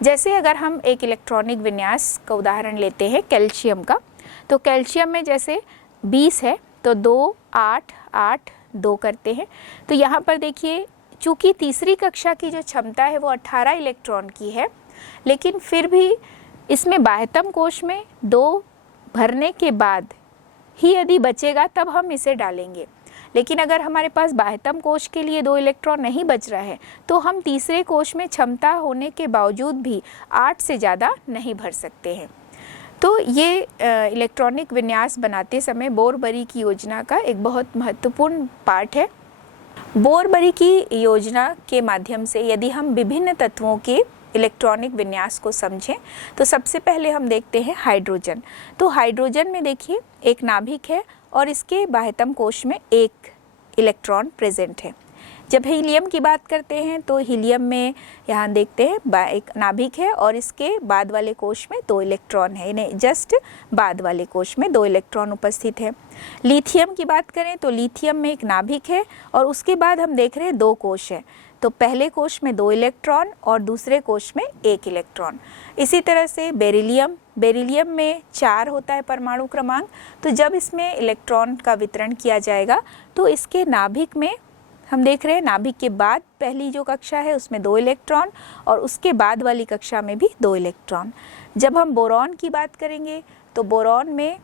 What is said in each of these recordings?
जैसे अगर हम एक इलेक्ट्रॉनिक विन्यास का उदाहरण लेते हैं कैल्शियम का, तो कैल्शियम में जैसे 20 है तो 2 8 8 2 करते हैं। तो यहाँ पर देखिए चूँकि तीसरी कक्षा की जो क्षमता है वो 18 इलेक्ट्रॉन की है, लेकिन फिर भी इसमें बाह्यतम कोश में 2 भरने के बाद ही यदि बचेगा तब हम इसे डालेंगे। लेकिन अगर हमारे पास बाह्यतम कोश के लिए 2 इलेक्ट्रॉन नहीं बच रहा है तो हम तीसरे कोश में क्षमता होने के बावजूद भी 8 से ज़्यादा नहीं भर सकते हैं। तो ये इलेक्ट्रॉनिक विन्यास बनाते समय बोर-बरी की योजना का एक बहुत महत्वपूर्ण पार्ट है। बोर-बरी की योजना के माध्यम से यदि हम विभिन्न तत्वों के इलेक्ट्रॉनिक विन्यास को समझें तो सबसे पहले हम देखते हैं हाइड्रोजन। तो हाइड्रोजन में देखिए एक नाभिक है और इसके बाह्यतम कोश में 1 इलेक्ट्रॉन प्रेजेंट है। जब हीलियम की बात करते हैं तो हीलियम में यहाँ देखते हैं एक नाभिक है और इसके बाद वाले कोश में 2 इलेक्ट्रॉन है, यानी जस्ट बाद वाले कोश में 2 इलेक्ट्रॉन उपस्थित है। लिथियम की बात करें तो लिथियम में एक नाभिक है और उसके बाद हम देख रहे हैं 2 कोश है। तो पहले कोश में 2 इलेक्ट्रॉन और दूसरे कोश में 1 इलेक्ट्रॉन। इसी तरह से बेरिलियम में 4 होता है परमाणु क्रमांक। तो जब इसमें इलेक्ट्रॉन का वितरण किया जाएगा तो इसके नाभिक में हम देख रहे हैं नाभिक के बाद पहली जो कक्षा है उसमें 2 इलेक्ट्रॉन और उसके बाद वाली कक्षा में भी 2 इलेक्ट्रॉन। जब हम बोरॉन की बात करेंगे तो बोरॉन में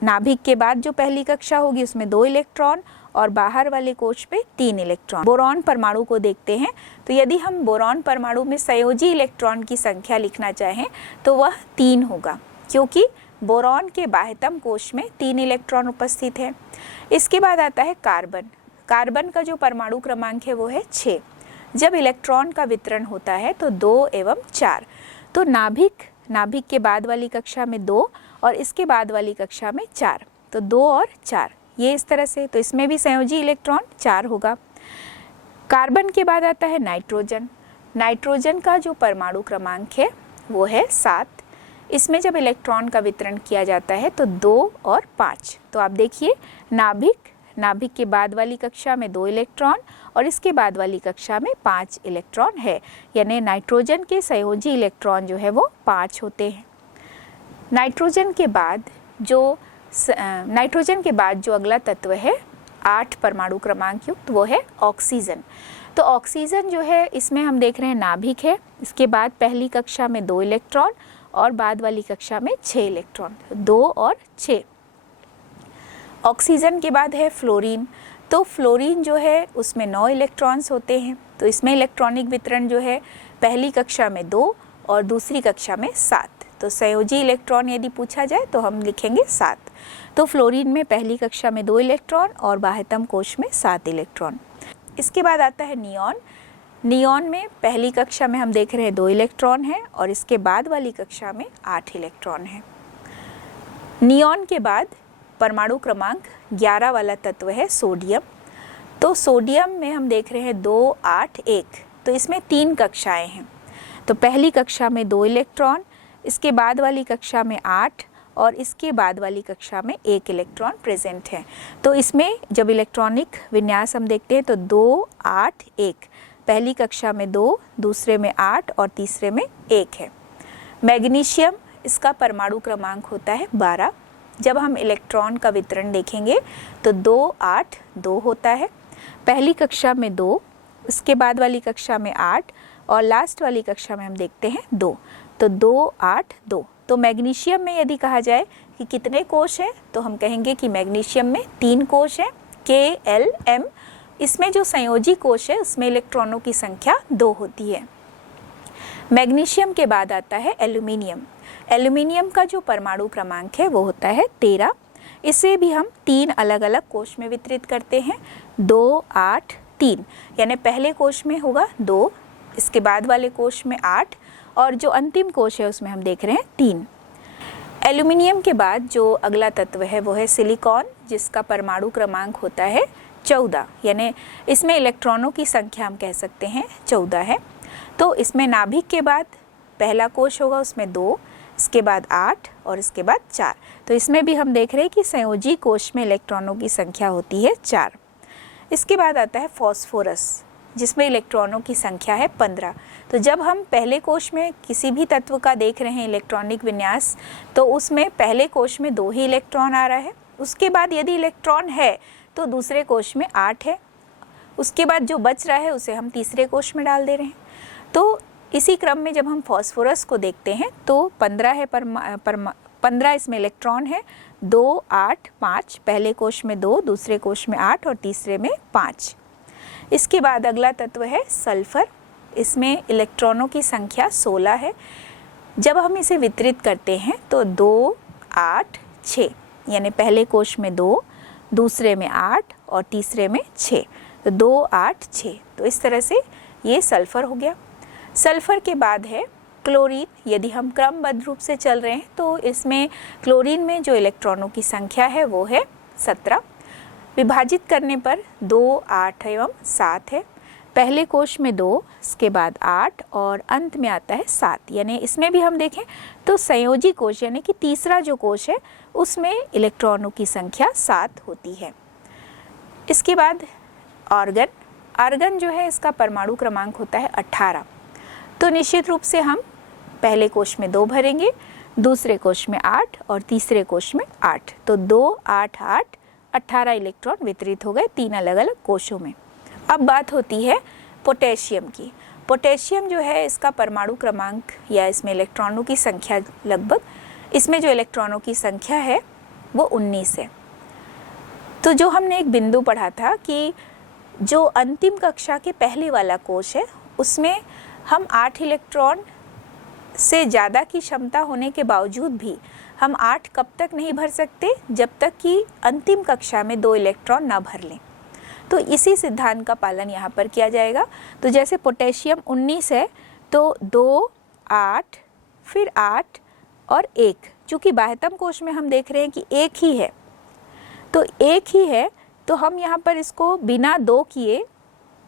नाभिक के बाद जो पहली कक्षा होगी उसमें 2 इलेक्ट्रॉन और बाहर वाले कोश पे 3 इलेक्ट्रॉन। बोरॉन परमाणु को देखते हैं तो यदि हम बोरॉन परमाणु में संयोजी इलेक्ट्रॉन की संख्या लिखना चाहें तो वह 3 होगा, क्योंकि बोरॉन के बाह्यतम कोश में 3 इलेक्ट्रॉन उपस्थित है। इसके बाद आता है कार्बन का जो परमाणु क्रमांक है वो है 6। जब इलेक्ट्रॉन का वितरण होता है तो 2 एवं 4। तो नाभिक के बाद वाली कक्षा में 2 और इसके बाद वाली कक्षा में 4, तो 2 और 4 ये इस तरह से। तो इसमें भी संयोजी इलेक्ट्रॉन 4 होगा। कार्बन के बाद आता है नाइट्रोजन का जो परमाणु क्रमांक है वो है 7। इसमें जब इलेक्ट्रॉन का वितरण किया जाता है तो 2 और 5। तो आप देखिए नाभिक के बाद वाली कक्षा में 2 इलेक्ट्रॉन और इसके बाद वाली कक्षा में 5 इलेक्ट्रॉन है, यानी नाइट्रोजन के संयोजी इलेक्ट्रॉन जो है वो 5 होते हैं। नाइट्रोजन के बाद जो अगला तत्व है 8 परमाणु क्रमांक युक्त वो है ऑक्सीजन। तो ऑक्सीजन जो है इसमें हम देख रहे हैं नाभिक है, इसके बाद पहली कक्षा में 2 इलेक्ट्रॉन और बाद वाली कक्षा में 6 इलेक्ट्रॉन, 2 और 6। ऑक्सीजन के बाद है फ्लोरीन। तो फ्लोरीन जो है उसमें 9 इलेक्ट्रॉन्स होते हैं। तो इसमें इलेक्ट्रॉनिक वितरण जो है पहली कक्षा में 2 और दूसरी कक्षा में 7। तो संयोजी इलेक्ट्रॉन यदि पूछा जाए तो हम लिखेंगे 7। तो फ्लोरीन में पहली कक्षा में 2 इलेक्ट्रॉन और बाह्यतम कोश में 7 इलेक्ट्रॉन। इसके बाद आता है नियॉन में पहली कक्षा में हम देख रहे हैं 2 इलेक्ट्रॉन है और इसके बाद वाली कक्षा में 8 इलेक्ट्रॉन है। नियॉन के बाद परमाणु क्रमांक 11 वाला तत्व है सोडियम। तो सोडियम में हम देख रहे हैं 2 8 1। तो इसमें 3 कक्षाएं हैं। तो पहली कक्षा में 2 इलेक्ट्रॉन, इसके बाद वाली कक्षा में 8 और इसके बाद वाली कक्षा में 1 इलेक्ट्रॉन प्रेजेंट है। तो इसमें जब इलेक्ट्रॉनिक विन्यास हम देखते हैं तो 2 8 1, पहली कक्षा में 2, दूसरे में 8 और तीसरे में 1 है। मैग्नीशियम इसका परमाणु क्रमांक होता है 12। जब हम इलेक्ट्रॉन का वितरण देखेंगे तो 2 8 2 होता है। पहली कक्षा में 2, इसके बाद वाली कक्षा में 8 और लास्ट वाली कक्षा में हम देखते हैं 2। तो 2 8 2। तो मैग्नीशियम में यदि कहा जाए कि कितने कोश हैं तो हम कहेंगे कि मैग्नीशियम में 3 कोश हैं, K-L-M। इसमें जो संयोजी कोश है उसमें इलेक्ट्रॉनों की संख्या 2 होती है। मैग्नीशियम के बाद आता है एल्यूमिनियम का जो परमाणु क्रमांक है वो होता है 13। इसे भी हम 3 अलग अलग कोश में वितरित करते हैं, 2 8 3। यानी पहले कोश में होगा 2, इसके बाद वाले कोश में 8 और जो अंतिम कोश है उसमें हम देख रहे हैं 3। एल्यूमिनियम के बाद जो अगला तत्व है वो है सिलिकॉन, जिसका परमाणु क्रमांक होता है 14। यानी इसमें इलेक्ट्रॉनों की संख्या हम कह सकते हैं 14 है। तो इसमें नाभिक के बाद पहला कोश होगा उसमें 2, इसके बाद 8 और इसके बाद 4। तो इसमें भी हम देख रहे हैं कि संयोजी कोश में इलेक्ट्रॉनों की संख्या होती है 4। इसके बाद आता है फॉस्फोरस। जिसमें इलेक्ट्रॉनों की संख्या है 15। तो जब हम पहले कोश में किसी भी तत्व का देख रहे हैं इलेक्ट्रॉनिक विन्यास, तो उसमें पहले कोश में 2 ही इलेक्ट्रॉन आ रहा है। उसके बाद यदि इलेक्ट्रॉन है तो दूसरे कोश में 8 है। उसके बाद जो बच रहा है उसे हम तीसरे कोश में डाल दे रहे हैं। तो इसी क्रम में जब हम फास्फोरस को देखते हैं तो 15 है, 15 इसमें इलेक्ट्रॉन है, 2, 8, 5, पहले कोश में 2, दूसरे कोश में 8 और तीसरे में 5। इसके बाद अगला तत्व है सल्फर। इसमें इलेक्ट्रॉनों की संख्या 16 है। जब हम इसे वितरित करते हैं तो 2, 8, 6, यानी पहले कोश में 2, दूसरे में 8 और तीसरे में 6, तो 2, 8, 6। तो इस तरह से ये सल्फर हो गया। सल्फर के बाद है क्लोरीन। यदि हम क्रमबद्ध रूप से चल रहे हैं तो इसमें क्लोरीन में जो इलेक्ट्रॉनों की संख्या है वो है 17। विभाजित करने पर 2, 8 एवं 7 है। पहले कोश में 2, इसके बाद 8 और अंत में आता है 7। यानी इसमें भी हम देखें तो संयोजी कोश यानी कि तीसरा जो कोश है उसमें इलेक्ट्रॉनों की संख्या 7 होती है। इसके बाद आर्गन। आर्गन जो है इसका परमाणु क्रमांक होता है 18। तो निश्चित रूप से हम पहले कोश में 2 भरेंगे, दूसरे कोश में 8 और तीसरे कोश में 8। तो 2, 8, 8, 18 इलेक्ट्रॉन वितरित हो गए 3 अलग अलग कोशों में। अब बात होती है पोटेशियम की। पोटेशियम जो है इसका परमाणु क्रमांक या इसमें इलेक्ट्रॉनों की संख्या लगभग, इसमें जो इलेक्ट्रॉनों की संख्या है वो 19 है। तो जो हमने एक बिंदु पढ़ा था कि जो अंतिम कक्षा के पहले वाला कोश है उसमें हम 8 इलेक्ट्रॉन से ज़्यादा की क्षमता होने के बावजूद भी हम 8 कब तक नहीं भर सकते, जब तक कि अंतिम कक्षा में 2 इलेक्ट्रॉन ना भर लें। तो इसी सिद्धांत का पालन यहाँ पर किया जाएगा। तो जैसे पोटेशियम 19 है तो 2, 8, फिर 8 और 1, चूँकि बाह्यतम कोश में हम देख रहे हैं कि 1 ही है, तो 1 ही है तो हम यहाँ पर इसको बिना 2 किए,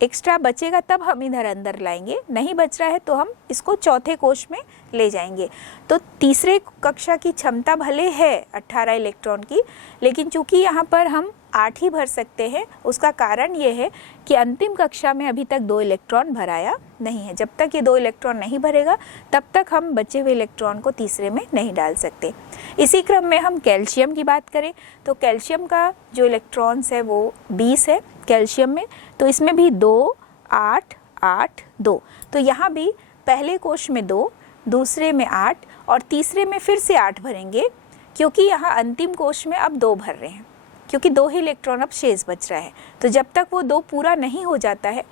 एक्स्ट्रा बचेगा तब हम इधर अंदर लाएंगे, नहीं बच रहा है तो हम इसको चौथे कोश में ले जाएंगे। तो तीसरे कक्षा की क्षमता भले है 18 इलेक्ट्रॉन की, लेकिन चूंकि यहाँ पर हम 8 ही भर सकते हैं, उसका कारण ये है कि अंतिम कक्षा में अभी तक 2 इलेक्ट्रॉन भराया नहीं है। जब तक ये 2 इलेक्ट्रॉन नहीं भरेगा तब तक हम बचे हुए इलेक्ट्रॉन को तीसरे में नहीं डाल सकते। इसी क्रम में हम कैल्शियम की बात करें तो कैल्शियम का जो इलेक्ट्रॉन्स है वो 20 है कैल्शियम में। तो इसमें भी 2, 8, 8, 2। तो यहाँ भी पहले कोश में 2, दूसरे में 8 और तीसरे में फिर से 8 भरेंगे, क्योंकि यहाँ अंतिम कोश में अब 2 भर रहे हैं, क्योंकि 2 ही इलेक्ट्रॉन अब शेष बच रहा है। तो जब तक वो 2 पूरा नहीं हो जाता है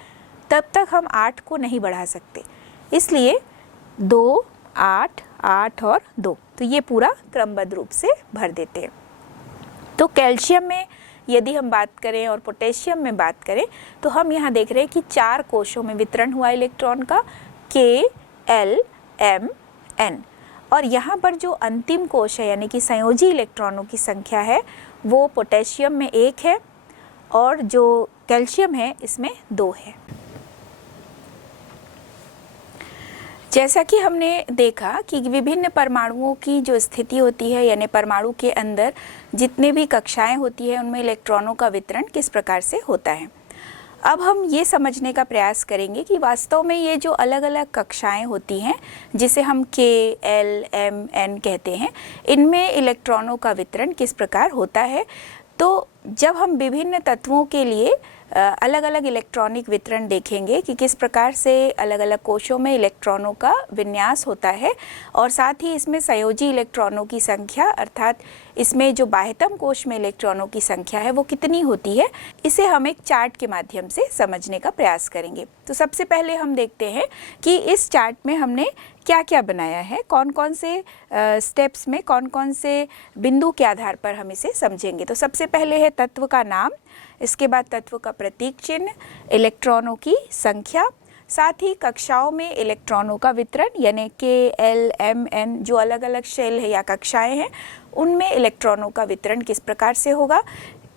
तब तक हम 8 को नहीं बढ़ा सकते, इसलिए 2, 8, 8 और 2, तो ये पूरा क्रमबद्ध रूप से भर देते हैं। तो कैल्शियम में यदि हम बात करें और पोटेशियम में बात करें तो हम यहाँ देख रहे हैं कि 4 कोशों में वितरण हुआ इलेक्ट्रॉन का, K, L, M, N। और यहाँ पर जो अंतिम कोश है यानी कि संयोजी इलेक्ट्रॉनों की संख्या है वो पोटेशियम में 1 है और जो कैल्शियम है इसमें 2 है। जैसा कि हमने देखा कि विभिन्न परमाणुओं की जो स्थिति होती है यानी परमाणु के अंदर जितने भी कक्षाएं होती है उनमें इलेक्ट्रॉनों का वितरण किस प्रकार से होता है। अब हम ये समझने का प्रयास करेंगे कि वास्तव में ये जो अलग अलग कक्षाएं होती हैं जिसे हम K, L, M, N कहते हैं, इनमें इलेक्ट्रॉनों का वितरण किस प्रकार होता है। तो जब हम विभिन्न तत्वों के लिए अलग अलग इलेक्ट्रॉनिक वितरण देखेंगे कि किस प्रकार से अलग अलग कोशों में इलेक्ट्रॉनों का विन्यास होता है और साथ ही इसमें संयोजी इलेक्ट्रॉनों की संख्या अर्थात इसमें जो बाह्यतम कोश में इलेक्ट्रॉनों की संख्या है वो कितनी होती है, इसे हम एक चार्ट के माध्यम से समझने का प्रयास करेंगे। तो सबसे पहले हम देखते हैं कि इस चार्ट में हमने क्या क्या बनाया है, कौन कौन से स्टेप्स में कौन कौन से बिंदु के आधार पर हम इसे समझेंगे। तो सबसे पहले है तत्व का नाम, इसके बाद तत्व का प्रतीक चिन्ह, इलेक्ट्रॉनों की संख्या, साथ ही कक्षाओं में इलेक्ट्रॉनों का वितरण यानी K, L, M, N जो अलग अलग शेल है या कक्षाएं हैं उनमें इलेक्ट्रॉनों का वितरण किस प्रकार से होगा।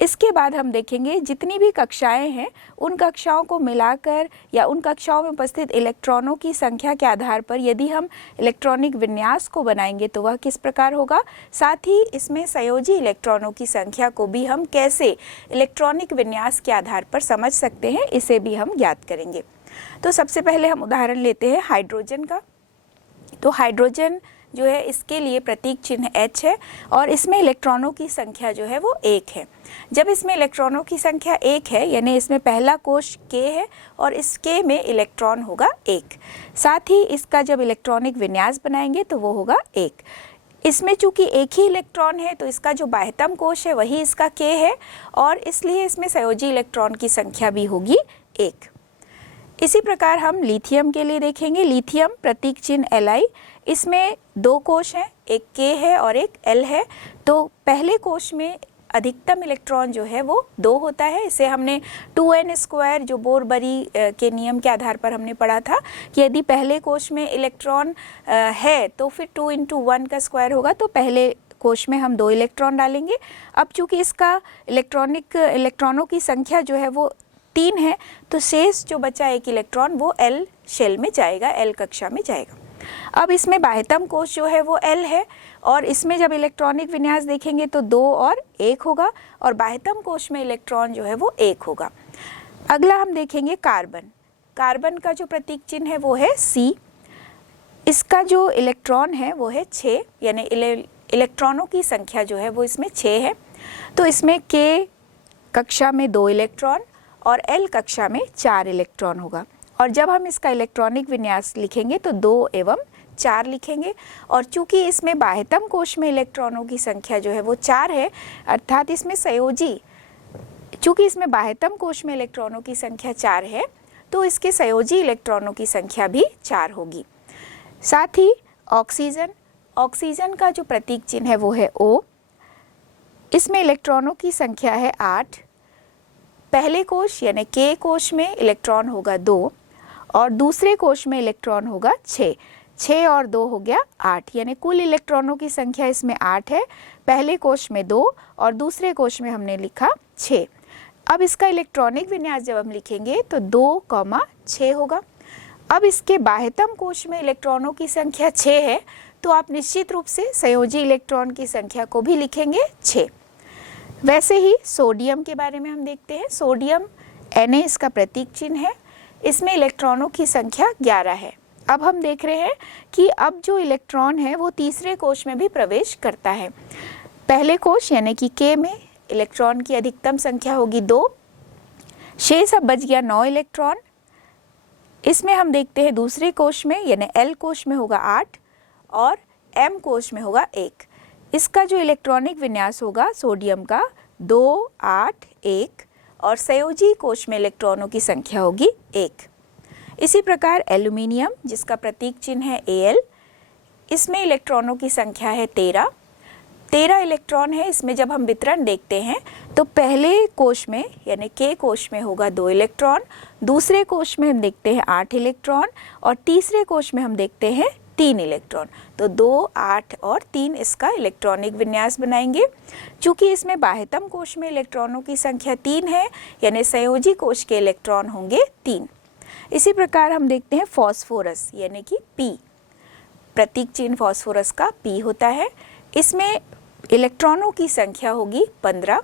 इसके बाद हम देखेंगे जितनी भी कक्षाएं हैं उन कक्षाओं को मिलाकर या उन कक्षाओं में उपस्थित इलेक्ट्रॉनों की संख्या के आधार पर यदि हम इलेक्ट्रॉनिक विन्यास को बनाएंगे तो वह किस प्रकार होगा। साथ ही इसमें संयोजी इलेक्ट्रॉनों की संख्या को भी हम कैसे इलेक्ट्रॉनिक विन्यास के आधार पर समझ सकते हैं, इसे भी हम ज्ञात करेंगे। तो सबसे पहले हम उदाहरण लेते हैं हाइड्रोजन का। तो हाइड्रोजन जो है इसके लिए प्रतीक चिन्ह H है और इसमें इलेक्ट्रॉनों की संख्या जो है वो 1 है। जब इसमें इलेक्ट्रॉनों की संख्या 1 है यानी इसमें पहला कोश K है और इस K में इलेक्ट्रॉन होगा 1। साथ ही इसका जब इलेक्ट्रॉनिक विन्यास बनाएंगे तो वो होगा 1। इसमें चूंकि एक ही इलेक्ट्रॉन है तो इसका जो बाह्यतम कोश है वही इसका K है और इसलिए इसमें संयोजी इलेक्ट्रॉन की संख्या भी होगी 1। इसी प्रकार हम लिथियम के लिए देखेंगे। लिथियम प्रतीक चिन्ह Li, इसमें 2 कोश हैं, एक K है और एक L है। तो पहले कोश में अधिकतम इलेक्ट्रॉन जो है वो 2 होता है। इसे हमने 2n² जो बोर-बरी के नियम के आधार पर हमने पढ़ा था कि यदि पहले कोश में इलेक्ट्रॉन है तो फिर 2 × 1 का स्क्वायर होगा, तो पहले कोश में हम 2 इलेक्ट्रॉन डालेंगे। अब चूंकि इसका इलेक्ट्रॉनों की संख्या जो है वो 3 है तो शेष जो बचा एक इलेक्ट्रॉन वो L शेल में जाएगा, L कक्षा में जाएगा। अब इसमें बाह्यतम कोश जो है वो L है और इसमें जब इलेक्ट्रॉनिक विन्यास देखेंगे तो 2 और 1 होगा और बाह्यतम कोश में इलेक्ट्रॉन जो है वो 1 होगा। अगला हम देखेंगे कार्बन। कार्बन का जो प्रतीक चिन्ह है वो है C। इसका जो इलेक्ट्रॉन है वो है 6, यानी इलेक्ट्रॉनों की संख्या जो है वो इसमें 6 है। तो इसमें K कक्षा में 2 इलेक्ट्रॉन और L कक्षा में 4 इलेक्ट्रॉन होगा। और जब हम इसका इलेक्ट्रॉनिक विन्यास लिखेंगे तो 2 एवं 4 लिखेंगे। और चूंकि इसमें बाह्यतम कोश में इलेक्ट्रॉनों की संख्या जो है वो 4 है, अर्थात इसमें संयोजी, चूंकि इसमें बाह्यतम कोश में इलेक्ट्रॉनों की संख्या 4 है तो इसके संयोजी इलेक्ट्रॉनों की संख्या भी 4 होगी। साथ ही ऑक्सीजन, ऑक्सीजन का जो प्रतीक चिन्ह है वो है O। इसमें इलेक्ट्रॉनों की संख्या है 8। पहले कोश यानी K कोश में इलेक्ट्रॉन होगा 2 और दूसरे कोश में इलेक्ट्रॉन होगा 6। 6 और 2 हो गया 8, यानी कुल इलेक्ट्रॉनों की संख्या इसमें 8 है। पहले कोश में 2 और दूसरे कोश में हमने लिखा 6। अब इसका इलेक्ट्रॉनिक विन्यास जब हम लिखेंगे तो 2, 6 होगा। अब इसके बाह्यतम कोश में इलेक्ट्रॉनों की संख्या 6 है तो आप निश्चित रूप से संयोजी इलेक्ट्रॉन की संख्या को भी लिखेंगे 6। वैसे ही सोडियम के बारे में हम देखते हैं। सोडियम Na इसका प्रतीक चिन्ह है। इसमें इलेक्ट्रॉनों की संख्या 11 है। अब हम देख रहे हैं कि अब जो इलेक्ट्रॉन है वो तीसरे कोश में भी प्रवेश करता है। पहले कोश यानी कि K में इलेक्ट्रॉन की अधिकतम संख्या होगी 2, शेष अब बच गया 9 इलेक्ट्रॉन। इसमें हम देखते हैं दूसरे कोश में यानी L कोश में होगा 8 और M कोश में होगा 1। इसका जो इलेक्ट्रॉनिक विन्यास होगा सोडियम का 2, 8, 1 और संयोजी कोश में इलेक्ट्रॉनों की संख्या होगी 1। इसी प्रकार एल्यूमिनियम जिसका प्रतीक चिन्ह है Al, इसमें इलेक्ट्रॉनों की संख्या है 13। 13 इलेक्ट्रॉन है। इसमें जब हम वितरण देखते हैं तो पहले कोश में यानी K कोश में होगा 2 इलेक्ट्रॉन, दूसरे कोश में हम देखते हैं 8 इलेक्ट्रॉन और तीसरे कोश में हम देखते हैं 3 इलेक्ट्रॉन। तो 2, 8 और 3 इसका इलेक्ट्रॉनिक विन्यास बनाएंगे। चूंकि इसमें बाह्यतम कोश में इलेक्ट्रॉनों की संख्या 3 है यानी संयोजी कोश के इलेक्ट्रॉन होंगे 3। इसी प्रकार हम देखते हैं फॉस्फोरस यानी कि P। प्रतीक चिन्ह फॉस्फोरस का P होता है। इसमें इलेक्ट्रॉनों की संख्या होगी 15।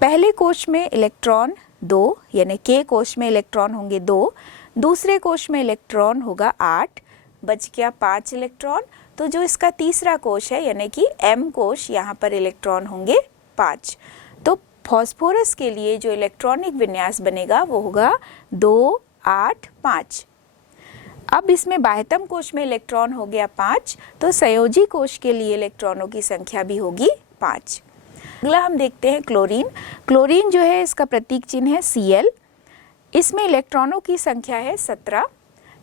पहले कोश में इलेक्ट्रॉन 2 यानी K कोश में इलेक्ट्रॉन होंगे 2, दूसरे कोश में इलेक्ट्रॉन होगा 8, बच गया 5 इलेक्ट्रॉन। तो जो इसका तीसरा कोश है यानी कि M कोश, यहाँ पर इलेक्ट्रॉन होंगे 5। तो फॉस्फोरस के लिए जो इलेक्ट्रॉनिक विन्यास बनेगा वो होगा 2, 8, 5। अब इसमें बाह्यतम कोश में इलेक्ट्रॉन हो गया 5 तो संयोजी कोश के लिए इलेक्ट्रॉनों की संख्या भी होगी 5। अगला हम देखते हैं क्लोरीन। क्लोरीन जो है इसका प्रतीक चिन्ह है Cl। इसमें इलेक्ट्रॉनों की संख्या है 17।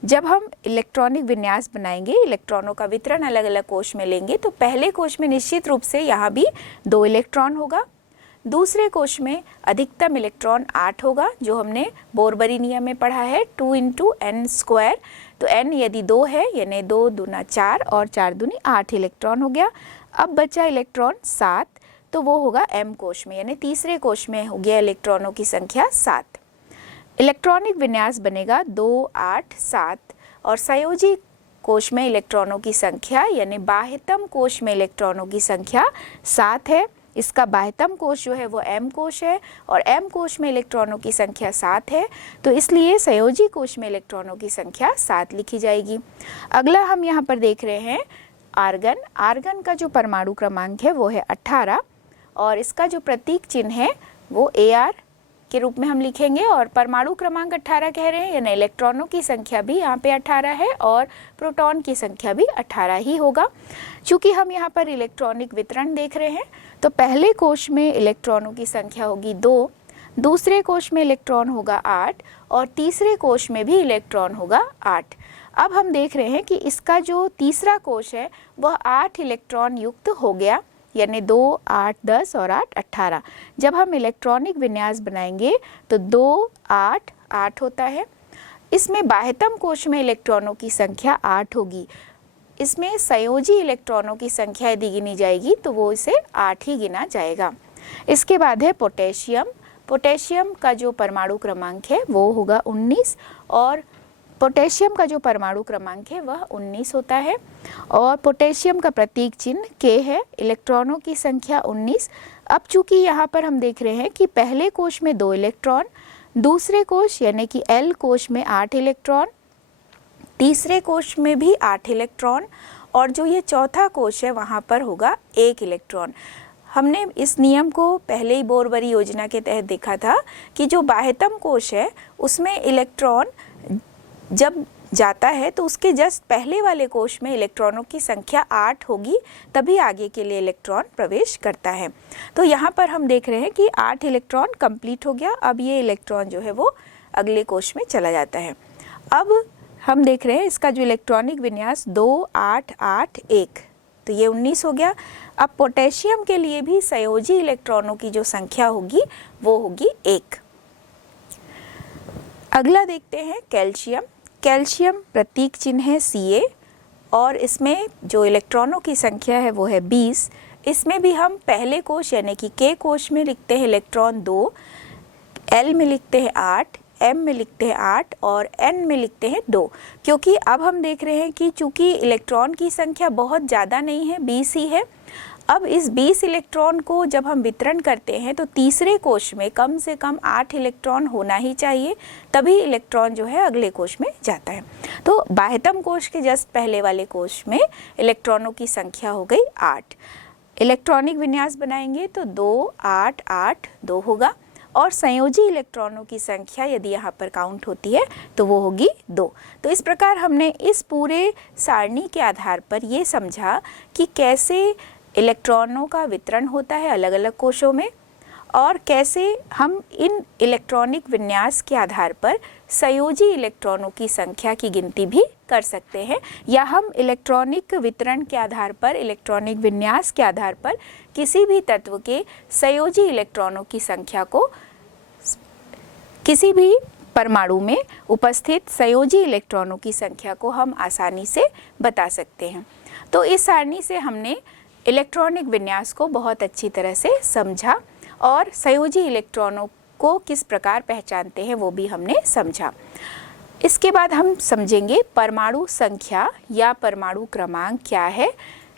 जब हम इलेक्ट्रॉनिक विन्यास बनाएंगे, इलेक्ट्रॉनों का वितरण अलग अलग कोश में लेंगे तो पहले कोश में निश्चित रूप से यहाँ भी 2 इलेक्ट्रॉन होगा, दूसरे कोश में अधिकतम इलेक्ट्रॉन 8 होगा जो हमने बोर-बरी नियम में पढ़ा है 2 × n²। तो n यदि 2 है यानी 2 दूना 4 और 4 दूनी 8 इलेक्ट्रॉन हो गया। अब बचा इलेक्ट्रॉन 7 तो वो होगा m कोश में, यानी तीसरे कोश में हो गया इलेक्ट्रॉनों की संख्या 7। इलेक्ट्रॉनिक विन्यास बनेगा 2, 8, 7 और संयोजी कोश में इलेक्ट्रॉनों की संख्या यानी बाह्यतम कोश में इलेक्ट्रॉनों की संख्या 7 है। इसका बाह्यतम कोश जो है वो m कोश है और m कोश में इलेक्ट्रॉनों की संख्या 7 है, तो इसलिए संयोजी कोश में इलेक्ट्रॉनों की संख्या 7 लिखी जाएगी। अगला हम यहाँ पर देख रहे हैं आर्गन। आर्गन का जो परमाणु क्रमांक है वो है 18 और इसका जो प्रतीक चिन्ह है वो Ar के रूप में हम लिखेंगे और परमाणु क्रमांक 18 कह रहे हैं, यानी इलेक्ट्रॉनों की संख्या भी यहाँ पे 18 है और प्रोटॉन की संख्या भी 18 ही होगा। चूँकि हम यहाँ पर इलेक्ट्रॉनिक वितरण देख रहे हैं तो पहले कोश में इलेक्ट्रॉनों की संख्या होगी 2, दूसरे कोश में इलेक्ट्रॉन होगा 8 और तीसरे कोश में भी इलेक्ट्रॉन होगा 8। अब हम देख रहे हैं कि इसका जो तीसरा कोश है वह 8 इलेक्ट्रॉन युक्त हो गया, यानी 2, 8, 10 और 8, 18। जब हम इलेक्ट्रॉनिक विन्यास बनाएंगे तो 2, 8, 8 होता है। इसमें बाह्यतम कोश में इलेक्ट्रॉनों की संख्या 8 होगी। इसमें संयोजी इलेक्ट्रॉनों की संख्या यदि गिनी जाएगी तो वो इसे 8 ही गिना जाएगा। इसके बाद है पोटेशियम। पोटेशियम का जो परमाणु क्रमांक है वो होगा 19 और पोटेशियम का जो परमाणु क्रमांक है वह 19 होता है और पोटेशियम का प्रतीक चिन्ह K है। इलेक्ट्रॉनों की संख्या 19। अब चूंकि यहाँ पर हम देख रहे हैं कि पहले कोश में 2 इलेक्ट्रॉन, दूसरे कोश यानी कि L कोश में 8 इलेक्ट्रॉन, तीसरे कोश में भी 8 इलेक्ट्रॉन और जो ये चौथा कोश है वहाँ पर होगा 1 इलेक्ट्रॉन। हमने इस नियम को पहले ही बोरबरी योजना के तहत देखा था कि जो बाह्यतम कोश है उसमें इलेक्ट्रॉन जब जाता है तो उसके जस्ट पहले वाले कोश में इलेक्ट्रॉनों की संख्या 8 होगी, तभी आगे के लिए इलेक्ट्रॉन प्रवेश करता है। तो यहाँ पर हम देख रहे हैं कि 8 इलेक्ट्रॉन कंप्लीट हो गया। अब ये इलेक्ट्रॉन जो है वो अगले कोश में चला जाता है। अब हम देख रहे हैं इसका जो इलेक्ट्रॉनिक विन्यास 2, 8, 8, 1, तो ये 19 हो गया। अब पोटेशियम के लिए भी संयोजी इलेक्ट्रॉनों की जो संख्या होगी वो होगी 1। अगला देखते हैं कैल्शियम। कैल्शियम प्रतीक चिन्ह है Ca और इसमें जो इलेक्ट्रॉनों की संख्या है वो है 20। इसमें भी हम पहले कोश यानी कि K कोश में लिखते हैं इलेक्ट्रॉन 2, L में लिखते हैं 8, M में लिखते हैं 8 और N में लिखते हैं 2, क्योंकि अब हम देख रहे हैं कि चूंकि इलेक्ट्रॉन की संख्या बहुत ज़्यादा नहीं है, 20 ही है। अब इस 20 इलेक्ट्रॉन को जब हम वितरण करते हैं तो तीसरे कोश में कम से कम 8 इलेक्ट्रॉन होना ही चाहिए, तभी इलेक्ट्रॉन जो है अगले कोश में जाता है। तो बाह्यतम कोश के जस्ट पहले वाले कोश में इलेक्ट्रॉनों की संख्या हो गई 8। इलेक्ट्रॉनिक विन्यास बनाएंगे तो 2, 8, 8, 2 होगा और संयोजी इलेक्ट्रॉनों की संख्या यदि यहाँ पर काउंट होती है तो वो होगी 2। तो इस प्रकार हमने इस पूरे सारणी के आधार पर ये समझा कि कैसे इलेक्ट्रॉनों का वितरण होता है अलग अलग कोशों में और कैसे हम इन इलेक्ट्रॉनिक विन्यास के आधार पर संयोजी इलेक्ट्रॉनों की संख्या की गिनती भी कर सकते हैं, या हम इलेक्ट्रॉनिक वितरण के आधार पर, इलेक्ट्रॉनिक विन्यास के आधार पर किसी भी तत्व के संयोजी इलेक्ट्रॉनों की संख्या को किसी भी परमाणु में उपस्थित संयोजी इलेक्ट्रॉनों की संख्या को हम आसानी से बता सकते हैं। तो इस सारणी से हमने इलेक्ट्रॉनिक विन्यास को बहुत अच्छी तरह से समझा और संयोजी इलेक्ट्रॉनों को किस प्रकार पहचानते हैं वो भी हमने समझा। इसके बाद हम समझेंगे परमाणु संख्या या परमाणु क्रमांक क्या है,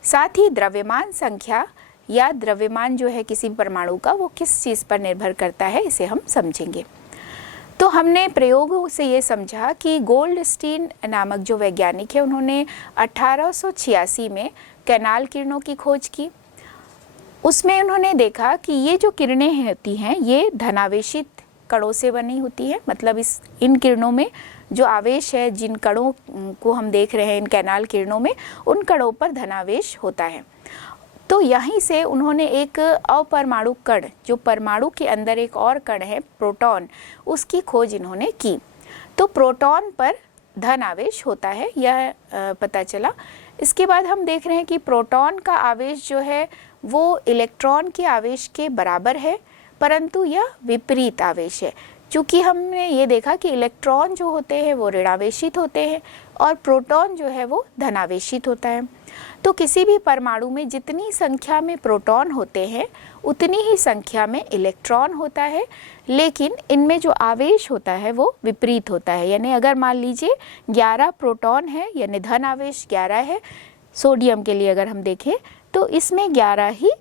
साथ ही द्रव्यमान संख्या या द्रव्यमान जो है किसी परमाणु का वो किस चीज़ पर निर्भर करता है, इसे हम समझेंगे। तो हमने प्रयोगों से ये समझा कि गोल्डस्टीन नामक जो वैज्ञानिक है उन्होंने 1886 में कैनाल किरणों की खोज की। उसमें उन्होंने देखा कि ये जो किरणें होती हैं ये धनावेशित कणों से बनी होती है, मतलब इन किरणों में जो आवेश है, जिन कणों को हम देख रहे हैं इन कैनाल किरणों में, उन कणों पर धनावेश होता है। तो यहीं से उन्होंने एक अपरमाणु कण, जो परमाणु के अंदर एक और कण है प्रोटॉन, उसकी खोज इन्होंने की। तो प्रोटॉन पर धन आवेश होता है यह पता चला। इसके बाद हम देख रहे हैं कि प्रोटॉन का आवेश जो है वो इलेक्ट्रॉन के आवेश के बराबर है, परंतु यह विपरीत आवेश है। चूँकि हमने ये देखा कि इलेक्ट्रॉन जो होते हैं वो ऋणावेशित होते हैं और प्रोटॉन जो है वो धनावेशित होता है। तो किसी भी परमाणु में जितनी संख्या में प्रोटॉन होते हैं उतनी ही संख्या में इलेक्ट्रॉन होता है, लेकिन इनमें जो आवेश होता है वो विपरीत होता है। यानी अगर मान लीजिए 11 प्रोटॉन है यानी धन आवेश 11 है, सोडियम के लिए अगर हम देखें तो इसमें 11 ही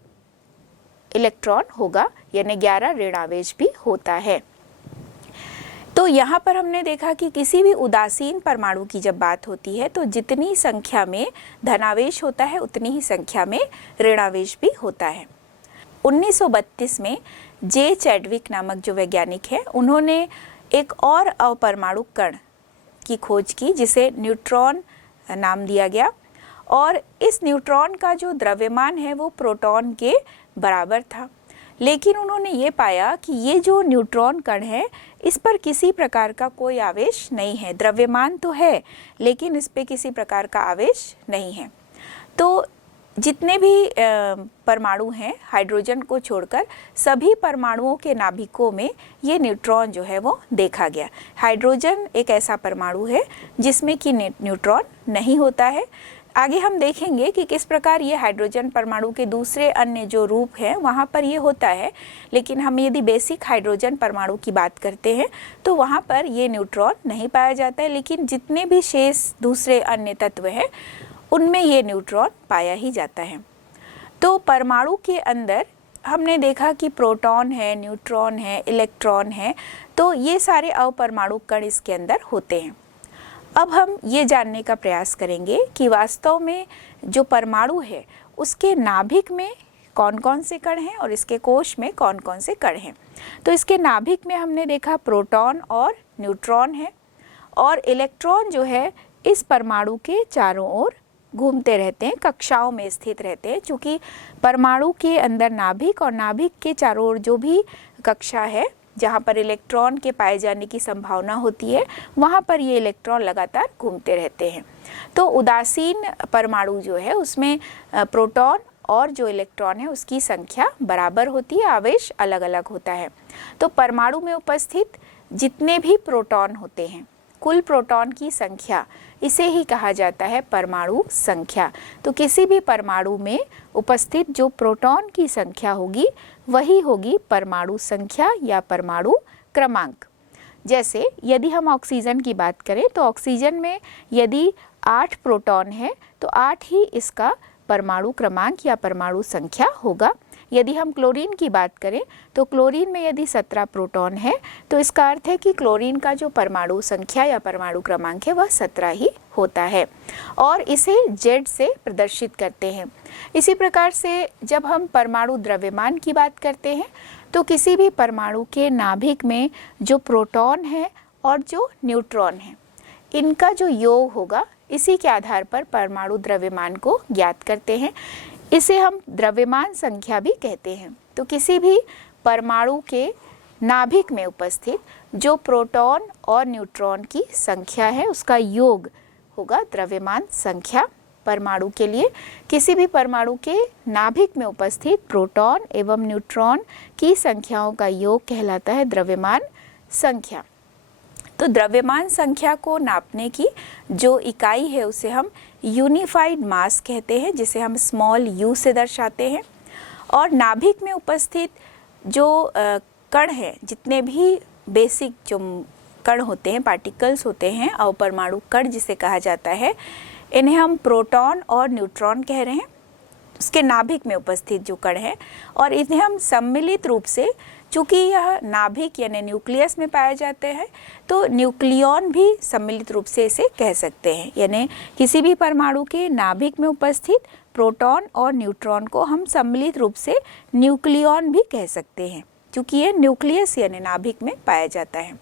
इलेक्ट्रॉन होगा, यानी 11 ऋण आवेश भी होता है। तो यहाँ पर हमने देखा कि किसी भी उदासीन परमाणु की जब बात होती है तो जितनी संख्या में धनावेश होता है उतनी ही संख्या में ऋणावेश भी होता है। 1932 में जे चैडविक नामक जो वैज्ञानिक है उन्होंने एक और अपरमाणु कण की खोज की जिसे न्यूट्रॉन नाम दिया गया, और इस न्यूट्रॉन का जो द्रव्यमान है वो प्रोटॉन के बराबर था। लेकिन उन्होंने ये पाया कि ये जो न्यूट्रॉन कण है इस पर किसी प्रकार का कोई आवेश नहीं है, द्रव्यमान तो है लेकिन इस पे किसी प्रकार का आवेश नहीं है। तो जितने भी परमाणु हैं हाइड्रोजन को छोड़कर सभी परमाणुओं के नाभिकों में ये न्यूट्रॉन जो है वो देखा गया। हाइड्रोजन एक ऐसा परमाणु है जिसमें कि न्यूट्रॉन नहीं होता है। आगे हम देखेंगे कि किस प्रकार ये हाइड्रोजन परमाणु के दूसरे अन्य जो रूप हैं वहाँ पर ये होता है, लेकिन हम यदि बेसिक हाइड्रोजन परमाणु की बात करते हैं तो वहाँ पर ये न्यूट्रॉन नहीं पाया जाता है, लेकिन जितने भी शेष दूसरे अन्य तत्व हैं उनमें ये न्यूट्रॉन पाया ही जाता है। तो परमाणु के अंदर हमने देखा कि प्रोटॉन है, न्यूट्रॉन है, इलेक्ट्रॉन है, तो ये सारे अपरमाणु कण इसके अंदर होते हैं। अब हम ये जानने का प्रयास करेंगे कि वास्तव में जो परमाणु है उसके नाभिक में कौन कौन से कण हैं और इसके कोश में कौन कौन से कण हैं। तो इसके नाभिक में हमने देखा प्रोटॉन और न्यूट्रॉन है, और इलेक्ट्रॉन जो है इस परमाणु के चारों ओर घूमते रहते हैं, कक्षाओं में स्थित रहते हैं। चूँकि परमाणु के अंदर नाभिक और नाभिक के चारों ओर जो भी कक्षा है जहाँ पर इलेक्ट्रॉन के पाए जाने की संभावना होती है वहाँ पर ये इलेक्ट्रॉन लगातार घूमते रहते हैं। तो उदासीन परमाणु जो है उसमें प्रोटॉन और जो इलेक्ट्रॉन है उसकी संख्या बराबर होती है, आवेश अलग अलग होता है। तो परमाणु में उपस्थित जितने भी प्रोटॉन होते हैं कुल प्रोटॉन की संख्या, इसे ही कहा जाता है परमाणु संख्या। तो किसी भी परमाणु में उपस्थित जो प्रोटॉन की संख्या होगी वही होगी परमाणु संख्या या परमाणु क्रमांक। जैसे यदि हम ऑक्सीजन की बात करें तो ऑक्सीजन में यदि 8 प्रोटॉन है तो 8 ही इसका परमाणु क्रमांक या परमाणु संख्या होगा। यदि हम क्लोरीन की बात करें तो क्लोरीन में यदि 17 प्रोटॉन है तो इसका अर्थ है कि क्लोरीन का जो परमाणु संख्या या परमाणु क्रमांक है वह 17 ही होता है, और इसे Z से प्रदर्शित करते हैं। इसी प्रकार से जब हम परमाणु द्रव्यमान की बात करते हैं तो किसी भी परमाणु के नाभिक में जो प्रोटॉन है और जो न्यूट्रॉन है इनका जो योग होगा इसी के आधार पर परमाणु द्रव्यमान को ज्ञात करते हैं। इसे हम द्रव्यमान संख्या भी कहते हैं। तो किसी भी परमाणु के नाभिक में उपस्थित जो प्रोटॉन और न्यूट्रॉन की संख्या है उसका योग होगा द्रव्यमान संख्या। परमाणु के लिए किसी भी परमाणु के नाभिक में उपस्थित प्रोटॉन एवं न्यूट्रॉन की संख्याओं का योग कहलाता है द्रव्यमान संख्या। तो द्रव्यमान संख्या को नापने की जो इकाई है उसे हम यूनिफाइड मास कहते हैं, जिसे हम स्मॉल यू से दर्शाते हैं। और नाभिक में उपस्थित जो कण है, जितने भी बेसिक जो कण होते हैं, पार्टिकल्स होते हैं, अपरमाणु कण जिसे कहा जाता है, इन्हें हम प्रोटॉन और न्यूट्रॉन कह रहे हैं। उसके नाभिक में उपस्थित जो कण है, और इन्हें हम सम्मिलित रूप से, चूँकि यह नाभिक यानी न्यूक्लियस में पाए जाते हैं, तो न्यूक्लियॉन भी सम्मिलित रूप से इसे कह सकते हैं। यानी किसी भी परमाणु के नाभिक में उपस्थित प्रोटॉन और न्यूट्रॉन को हम सम्मिलित रूप से न्यूक्लियॉन भी कह सकते हैं, क्योंकि ये न्यूक्लियस यानी नाभिक में पाया जाता है।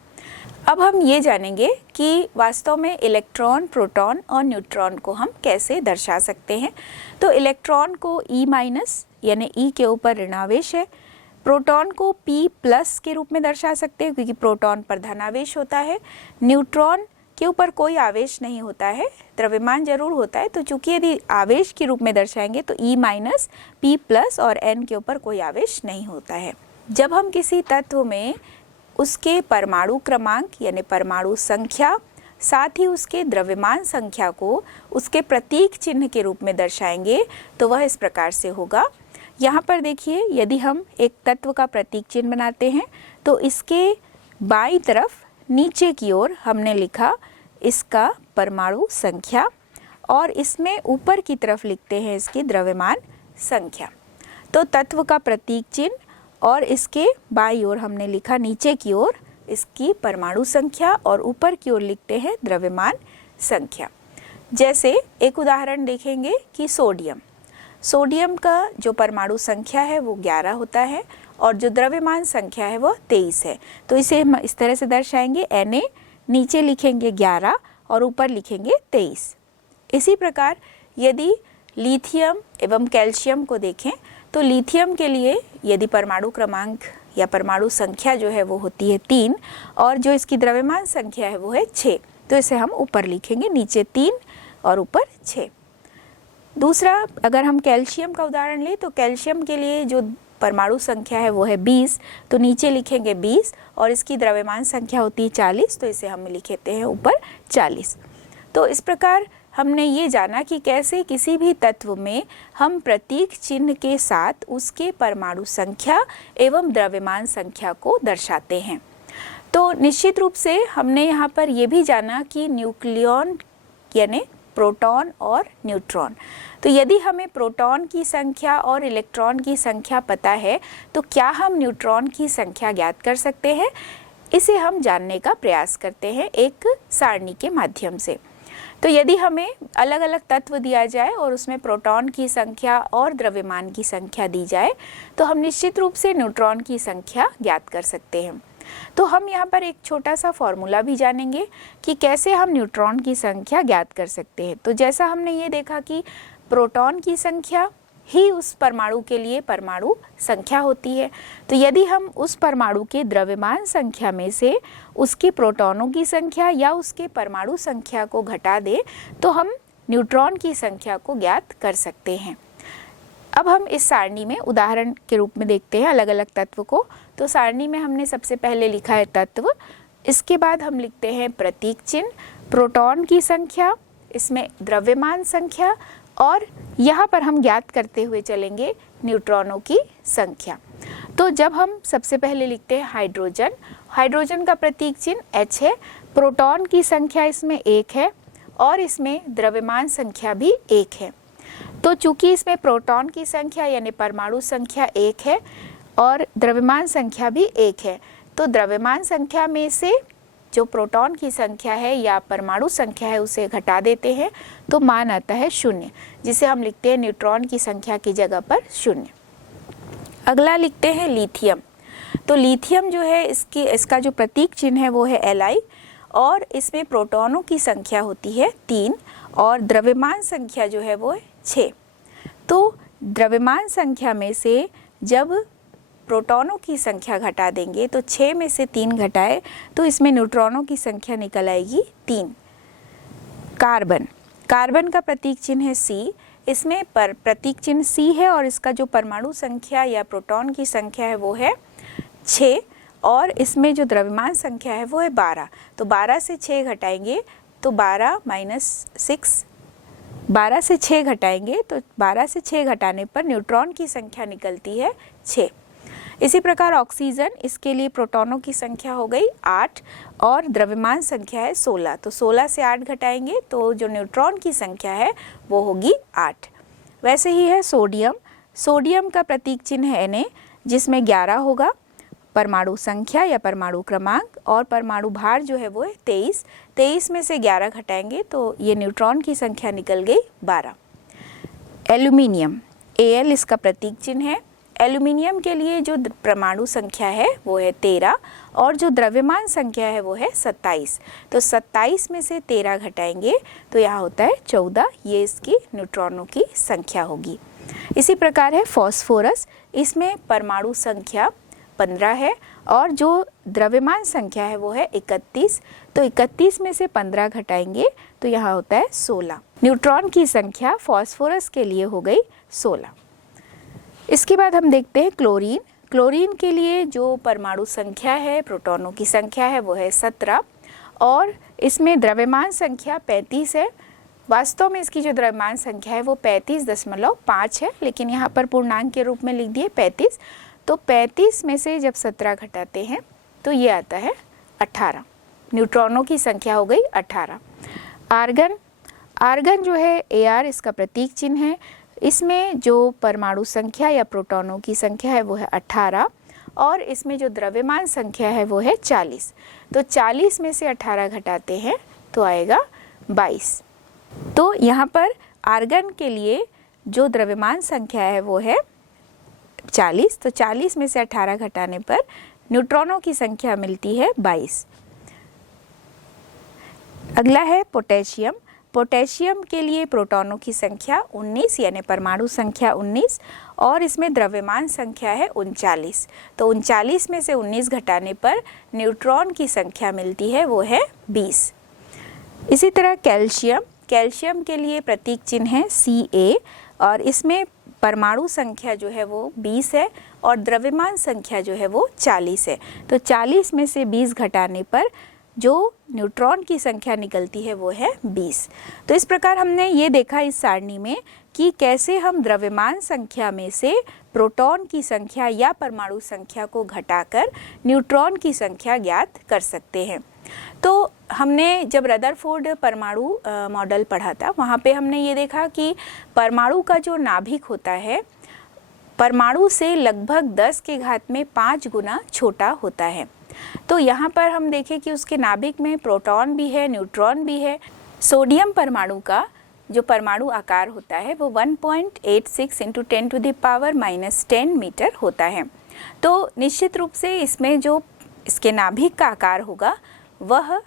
अब हम ये जानेंगे कि वास्तव में इलेक्ट्रॉन, प्रोटॉन और न्यूट्रॉन को हम कैसे दर्शा सकते हैं। तो इलेक्ट्रॉन को E- यानी E के ऊपर ऋणावेश है, प्रोटॉन को P+ के रूप में दर्शा सकते हैं क्योंकि प्रोटॉन पर धनावेश होता है, न्यूट्रॉन के ऊपर कोई आवेश नहीं होता है, द्रव्यमान जरूर होता है। तो चूंकि यदि आवेश के रूप में दर्शाएंगे तो E- P+ और N के ऊपर कोई आवेश नहीं होता है। जब हम किसी तत्व में उसके परमाणु क्रमांक यानी परमाणु संख्या, साथ ही उसके द्रव्यमान संख्या को उसके प्रतीक चिन्ह के रूप में दर्शाएंगे तो वह इस प्रकार से होगा। यहाँ पर देखिए, यदि हम एक तत्व का प्रतीक चिन्ह बनाते हैं तो इसके बाईं तरफ नीचे की ओर हमने लिखा इसका परमाणु संख्या और इसमें ऊपर की तरफ लिखते हैं इसकी द्रव्यमान संख्या। तो तत्व का प्रतीक चिन्ह और इसके बाईं ओर हमने लिखा नीचे की ओर इसकी परमाणु संख्या और ऊपर की ओर लिखते हैं द्रव्यमान संख्या। जैसे एक उदाहरण देखेंगे कि सोडियम का जो परमाणु संख्या है वो 11 होता है और जो द्रव्यमान संख्या है वो 23 है। तो इसे हम इस तरह से दर्शाएंगे, Na नीचे लिखेंगे 11 और ऊपर लिखेंगे 23। इसी प्रकार यदि लिथियम एवं कैल्शियम को देखें तो लिथियम के लिए यदि परमाणु क्रमांक या परमाणु संख्या जो है वो होती है 3 और जो इसकी द्रव्यमान संख्या है वो है 6, तो इसे हम ऊपर लिखेंगे, नीचे 3 और ऊपर 6। दूसरा, अगर हम कैल्शियम का उदाहरण लें तो कैल्शियम के लिए जो परमाणु संख्या है वो है 20, तो नीचे लिखेंगे 20 और इसकी द्रव्यमान संख्या होती है 40, तो इसे हम लिखते हैं ऊपर 40। तो इस प्रकार हमने ये जाना कि कैसे किसी भी तत्व में हम प्रतीक चिन्ह के साथ उसके परमाणु संख्या एवं द्रव्यमान संख्या को दर्शाते हैं। तो निश्चित रूप से हमने यहाँ पर ये भी जाना कि न्यूक्लियॉन यानी प्रोटॉन और न्यूट्रॉन। तो यदि हमें प्रोटॉन की संख्या और इलेक्ट्रॉन की संख्या पता है तो क्या हम न्यूट्रॉन की संख्या ज्ञात कर सकते हैं? इसे हम जानने का प्रयास करते हैं एक सारणी के माध्यम से। तो यदि हमें अलग अलग तत्व दिया जाए और उसमें प्रोटॉन की संख्या और द्रव्यमान की संख्या दी जाए तो हम निश्चित रूप से न्यूट्रॉन की संख्या ज्ञात कर सकते हैं। तो हम यहाँ पर एक छोटा सा फॉर्मूला भी जानेंगे कि कैसे हम न्यूट्रॉन की संख्या ज्ञात कर सकते हैं। तो जैसा हमने ये देखा कि प्रोटॉन की संख्या ही उस परमाणु के लिए परमाणु संख्या होती है, तो यदि हम उस परमाणु के द्रव्यमान संख्या में से उसके प्रोटॉनों की संख्या या उसके परमाणु संख्या को घटा दें तो हम न्यूट्रॉन की संख्या को ज्ञात कर सकते हैं। अब हम इस सारणी में उदाहरण के रूप में देखते हैं अलग अलग तत्व को। तो सारणी में हमने सबसे पहले लिखा है तत्व, इसके बाद हम लिखते हैं प्रतीक चिन्ह, प्रोटॉन की संख्या, इसमें द्रव्यमान संख्या और यहाँ पर हम ज्ञात करते हुए चलेंगे न्यूट्रॉनों की संख्या। तो जब हम सबसे पहले लिखते हैं हाइड्रोजन का प्रतीक चिन्ह H है, प्रोटॉन की संख्या इसमें 1 है और इसमें द्रव्यमान संख्या भी 1 है। तो चूंकि इसमें प्रोटॉन की संख्या यानी परमाणु संख्या 1 है और द्रव्यमान संख्या भी 1 है, तो द्रव्यमान संख्या में से जो प्रोटॉन की संख्या है या परमाणु संख्या है उसे घटा देते हैं तो मान आता है 0, जिसे हम लिखते हैं न्यूट्रॉन की संख्या की जगह पर 0। अगला लिखते हैं लिथियम। तो लिथियम जो है इसका जो प्रतीक चिन्ह है वो है Li और इसमें प्रोटॉनों की संख्या होती है 3 और द्रव्यमान संख्या जो है वो है 6। तो द्रव्यमान संख्या में से जब प्रोटॉनों की संख्या घटा देंगे तो 6 में से 3 घटाए तो इसमें न्यूट्रॉनों की संख्या निकल आएगी 3। कार्बन का प्रतीक चिन्ह है C, इसमें प्रतीक चिन्ह C है और इसका जो परमाणु संख्या या प्रोटॉन की संख्या है वो है 6 और इसमें जो द्रव्यमान संख्या है वो है 12। तो 12 से 6 घटाएंगे तो 12 से 6 घटाएंगे तो 12 से 6 घटाने पर न्यूट्रॉन की संख्या निकलती है 6। इसी प्रकार ऑक्सीजन, इसके लिए प्रोटॉनों की संख्या हो गई 8 और द्रव्यमान संख्या है 16। तो 16 से 8 घटाएंगे तो जो न्यूट्रॉन की संख्या है वो होगी 8। वैसे ही है सोडियम का प्रतीक चिन्ह है Na, जिसमें 11 होगा परमाणु संख्या या परमाणु क्रमांक और परमाणु भार जो है वो है 23। 23 में से 11 घटाएंगे तो ये न्यूट्रॉन की संख्या निकल गई 12। एल्यूमिनियम, Al इसका प्रतीक चिन्ह है। एल्यूमिनियम के लिए जो परमाणु संख्या है वो है 13 और जो द्रव्यमान संख्या है वो है 27। तो 27 में से 13 घटाएंगे तो यहाँ होता है 14, ये इसकी न्यूट्रॉनों की संख्या होगी। इसी प्रकार है फॉस्फोरस, इसमें परमाणु संख्या 15 है और जो द्रव्यमान संख्या है वो है 31। तो 31 में से 15 घटाएंगे तो यहाँ होता है 16। न्यूट्रॉन की संख्या फॉस्फोरस के लिए हो गई 16। इसके बाद हम देखते हैं क्लोरीन के लिए जो परमाणु संख्या है, प्रोटॉनों की संख्या है, वो है 17 और इसमें द्रव्यमान संख्या 35 है। वास्तव में इसकी जो द्रव्यमान संख्या है वो 35.5 है, लेकिन यहाँ पर पूर्णांक के रूप में लिख दिए 35। तो 35 में से जब 17 घटाते हैं तो ये आता है 18। न्यूट्रॉनों की संख्या हो गई 18। आर्गन जो है Ar इसका प्रतीक चिन्ह है। इसमें जो परमाणु संख्या या प्रोटॉनों की संख्या है वो है 18 और इसमें जो द्रव्यमान संख्या है वो है 40। तो 40 में से 18 घटाते हैं तो आएगा 22। तो यहाँ पर आर्गन के लिए जो द्रव्यमान संख्या है वो है 40। तो 40 में से 18 घटाने पर न्यूट्रॉनों की संख्या मिलती है 22। अगला है पोटेशियम। पोटेशियम के लिए प्रोटॉनों की संख्या 19 यानी परमाणु संख्या 19 और इसमें द्रव्यमान संख्या है 39। तो 39 में से 19 घटाने पर न्यूट्रॉन की संख्या मिलती है वो है 20। इसी तरह कैल्शियम के लिए प्रतीक चिन्ह है Ca और इसमें परमाणु संख्या जो है वो 20 है और द्रव्यमान संख्या जो है वो 40 है। तो 40 में से 20 घटाने पर जो न्यूट्रॉन की संख्या निकलती है वो है 20। तो इस प्रकार हमने ये देखा इस सारणी में कि कैसे हम द्रव्यमान संख्या में से प्रोटॉन की संख्या या परमाणु संख्या को घटाकर न्यूट्रॉन की संख्या ज्ञात कर सकते हैं। तो हमने जब रदरफोर्ड परमाणु मॉडल पढ़ा था वहाँ पे हमने ये देखा कि परमाणु का जो नाभिक होता है परमाणु से लगभग 10 के घात में 5 गुना छोटा होता है। तो यहाँ पर हम देखें कि उसके नाभिक में प्रोटॉन भी है, न्यूट्रॉन भी है। सोडियम परमाणु का जो परमाणु आकार होता है वो 1.86 × 10⁻⁻10 मीटर होता है। तो निश्चित रूप से इसमें जो इसके नाभिक का आकार होगा वह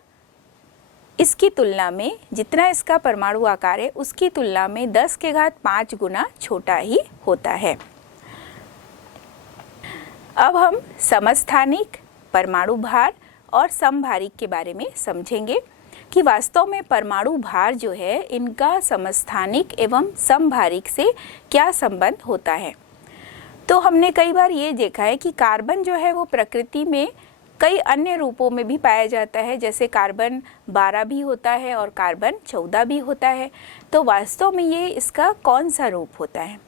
इसकी तुलना में जितना इसका परमाणु आकार है उसकी तुलना में 10 के घात 5 गुना छोटा ही होता है। अब हम समस्थानिक, परमाणु भार और समभारिक के बारे में समझेंगे कि वास्तव में परमाणु भार जो है इनका समस्थानिक एवं समभारिक से क्या संबंध होता है। तो हमने कई बार ये देखा है कि कार्बन जो है वो प्रकृति में कई अन्य रूपों में भी पाया जाता है, जैसे कार्बन 12 भी होता है और कार्बन 14 भी होता है। तो वास्तव में ये इसका कौन सा रूप होता है?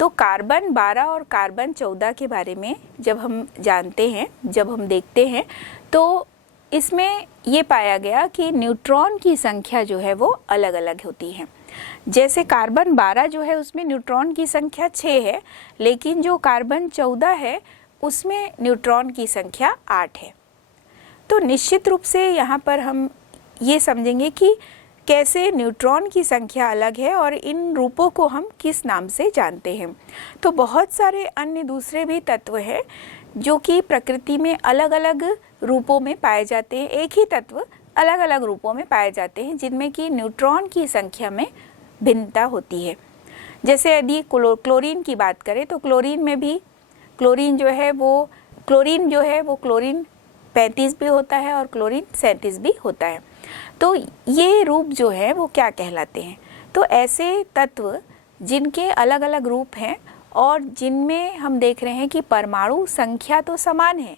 तो कार्बन 12 और कार्बन 14 के बारे में जब हम जानते हैं, जब हम देखते हैं तो इसमें ये पाया गया कि न्यूट्रॉन की संख्या जो है वो अलग अलग होती है। जैसे कार्बन 12 जो है उसमें न्यूट्रॉन की संख्या 6 है, लेकिन जो कार्बन 14 है उसमें न्यूट्रॉन की संख्या 8 है। तो निश्चित रूप से यहाँ पर हम ये समझेंगे कि कैसे न्यूट्रॉन की संख्या अलग है और इन रूपों को हम किस नाम से जानते हैं। तो बहुत सारे अन्य दूसरे भी तत्व हैं जो कि प्रकृति में अलग अलग रूपों में पाए जाते हैं। एक ही तत्व अलग अलग रूपों में पाए जाते हैं जिनमें कि न्यूट्रॉन की संख्या में भिन्नता होती है। जैसे यदि क्लोरीन की बात करें तो क्लोरीन में भी क्लोरीन जो है वो क्लोरीन 35 भी होता है और क्लोरीन 37 भी होता है। तो ये रूप जो है वो क्या कहलाते हैं? तो ऐसे तत्व जिनके अलग अलग रूप हैं और जिनमें हम देख रहे हैं कि परमाणु संख्या तो समान है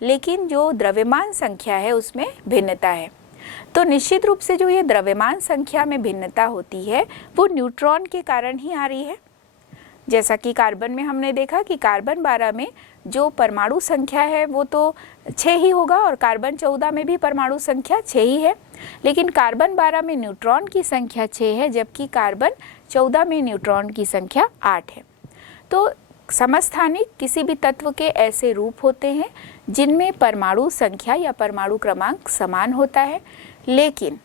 लेकिन जो द्रव्यमान संख्या है उसमें भिन्नता है। तो निश्चित रूप से जो ये द्रव्यमान संख्या में भिन्नता होती है वो न्यूट्रॉन के कारण ही आ रही है। जैसा कि कार्बन में हमने देखा कि कार्बन 12 में जो परमाणु संख्या है वो तो 6 ही होगा और कार्बन 14 में भी परमाणु संख्या 6 ही है, लेकिन कार्बन 12 में न्यूट्रॉन की संख्या 6 है जबकि कार्बन 14 में न्यूट्रॉन की संख्या 8 है। तो समस्थानिक किसी भी तत्व के ऐसे रूप होते हैं जिनमें परमाणु संख्या या परमाणु क्रमांक समान होता है, लेकिन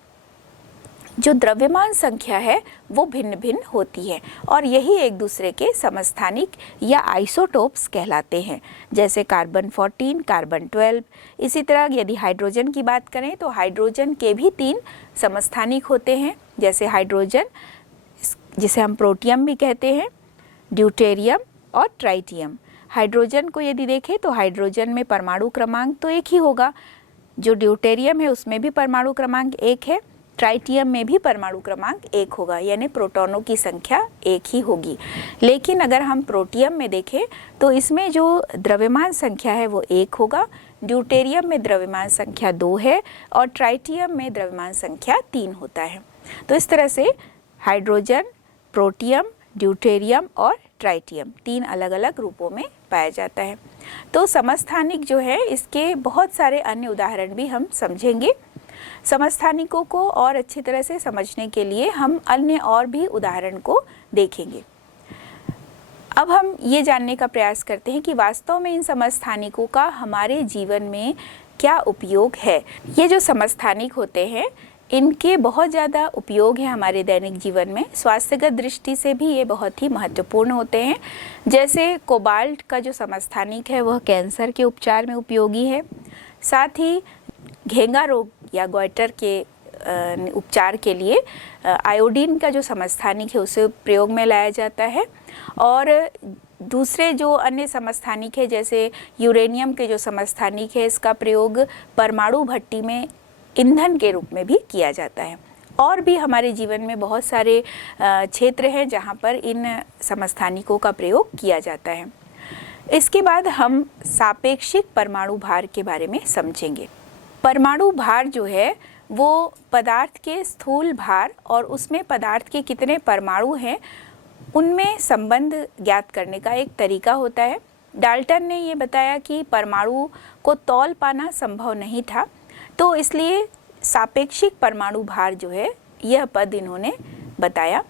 जो द्रव्यमान संख्या है वो भिन्न भिन्न होती है और यही एक दूसरे के समस्थानिक या आइसोटोप्स कहलाते हैं। जैसे कार्बन 14, कार्बन 12। इसी तरह यदि हाइड्रोजन की बात करें तो हाइड्रोजन के भी 3 समस्थानिक होते हैं, जैसे हाइड्रोजन जिसे हम प्रोटियम भी कहते हैं, ड्यूटेरियम और ट्राइटियम। हाइड्रोजन को यदि देखें तो हाइड्रोजन में परमाणु क्रमांक तो एक ही होगा, जो ड्यूटेरियम है उसमें भी परमाणु क्रमांक 1 है, ट्राइटियम में भी परमाणु क्रमांक 1 होगा, यानी प्रोटॉनों की संख्या 1 ही होगी। लेकिन अगर हम प्रोटियम में देखें तो इसमें जो द्रव्यमान संख्या है वो 1 होगा, ड्यूटेरियम में द्रव्यमान संख्या 2 है और ट्राइटियम में द्रव्यमान संख्या 3 होता है। तो इस तरह से हाइड्रोजन, प्रोटियम, ड्यूटेरियम और ट्राइटियम 3 अलग अलग रूपों में पाया जाता है। तो समस्थानिक जो है इसके बहुत सारे अन्य उदाहरण भी हम समझेंगे। समस्थानिकों को और अच्छी तरह से समझने के लिए हम अन्य और भी उदाहरण को देखेंगे। अब हम ये जानने का प्रयास करते हैं कि वास्तव में इन समस्थानिकों का हमारे जीवन में क्या उपयोग है। ये जो समस्थानिक होते हैं इनके बहुत ज़्यादा उपयोग है हमारे दैनिक जीवन में। स्वास्थ्यगत दृष्टि से भी ये बहुत ही महत्वपूर्ण होते हैं। जैसे कोबाल्ट का जो समस्थानिक है वह कैंसर के उपचार में उपयोगी है। साथ ही घेंगा रोग या गॉइटर के उपचार के लिए आयोडीन का जो समस्थानिक है उसे प्रयोग में लाया जाता है। और दूसरे जो अन्य समस्थानिक है जैसे यूरेनियम के जो समस्थानिक है इसका प्रयोग परमाणु भट्टी में ईंधन के रूप में भी किया जाता है। और भी हमारे जीवन में बहुत सारे क्षेत्र हैं जहाँ पर इन समस्थानिकों का प्रयोग किया जाता है। इसके बाद हम सापेक्षिक परमाणु भार के बारे में समझेंगे। परमाणु भार जो है वो पदार्थ के स्थूल भार और उसमें पदार्थ के कितने परमाणु हैं उनमें संबंध ज्ञात करने का एक तरीका होता है। डाल्टन ने ये बताया कि परमाणु को तौल पाना संभव नहीं था, तो इसलिए सापेक्षिक परमाणु भार जो है यह पद इन्होंने बताया।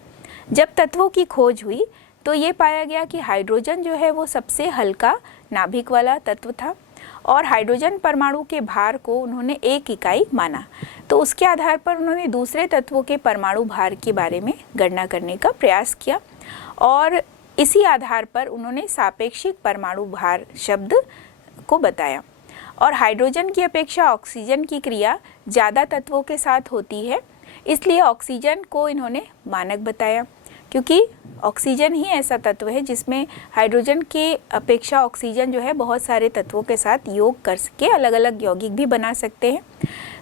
जब तत्वों की खोज हुई तो ये पाया गया कि हाइड्रोजन जो है वो सबसे हल्का नाभिक वाला तत्व था और हाइड्रोजन परमाणु के भार को उन्होंने 1 इकाई माना। तो उसके आधार पर उन्होंने दूसरे तत्वों के परमाणु भार के बारे में गणना करने का प्रयास किया और इसी आधार पर उन्होंने सापेक्षिक परमाणु भार शब्द को बताया। और हाइड्रोजन की अपेक्षा ऑक्सीजन की क्रिया ज़्यादा तत्वों के साथ होती है, इसलिए ऑक्सीजन को इन्होंने मानक बताया, क्योंकि ऑक्सीजन ही ऐसा तत्व है जिसमें हाइड्रोजन के अपेक्षा ऑक्सीजन जो है बहुत सारे तत्वों के साथ योग करके अलग अलग यौगिक भी बना सकते हैं।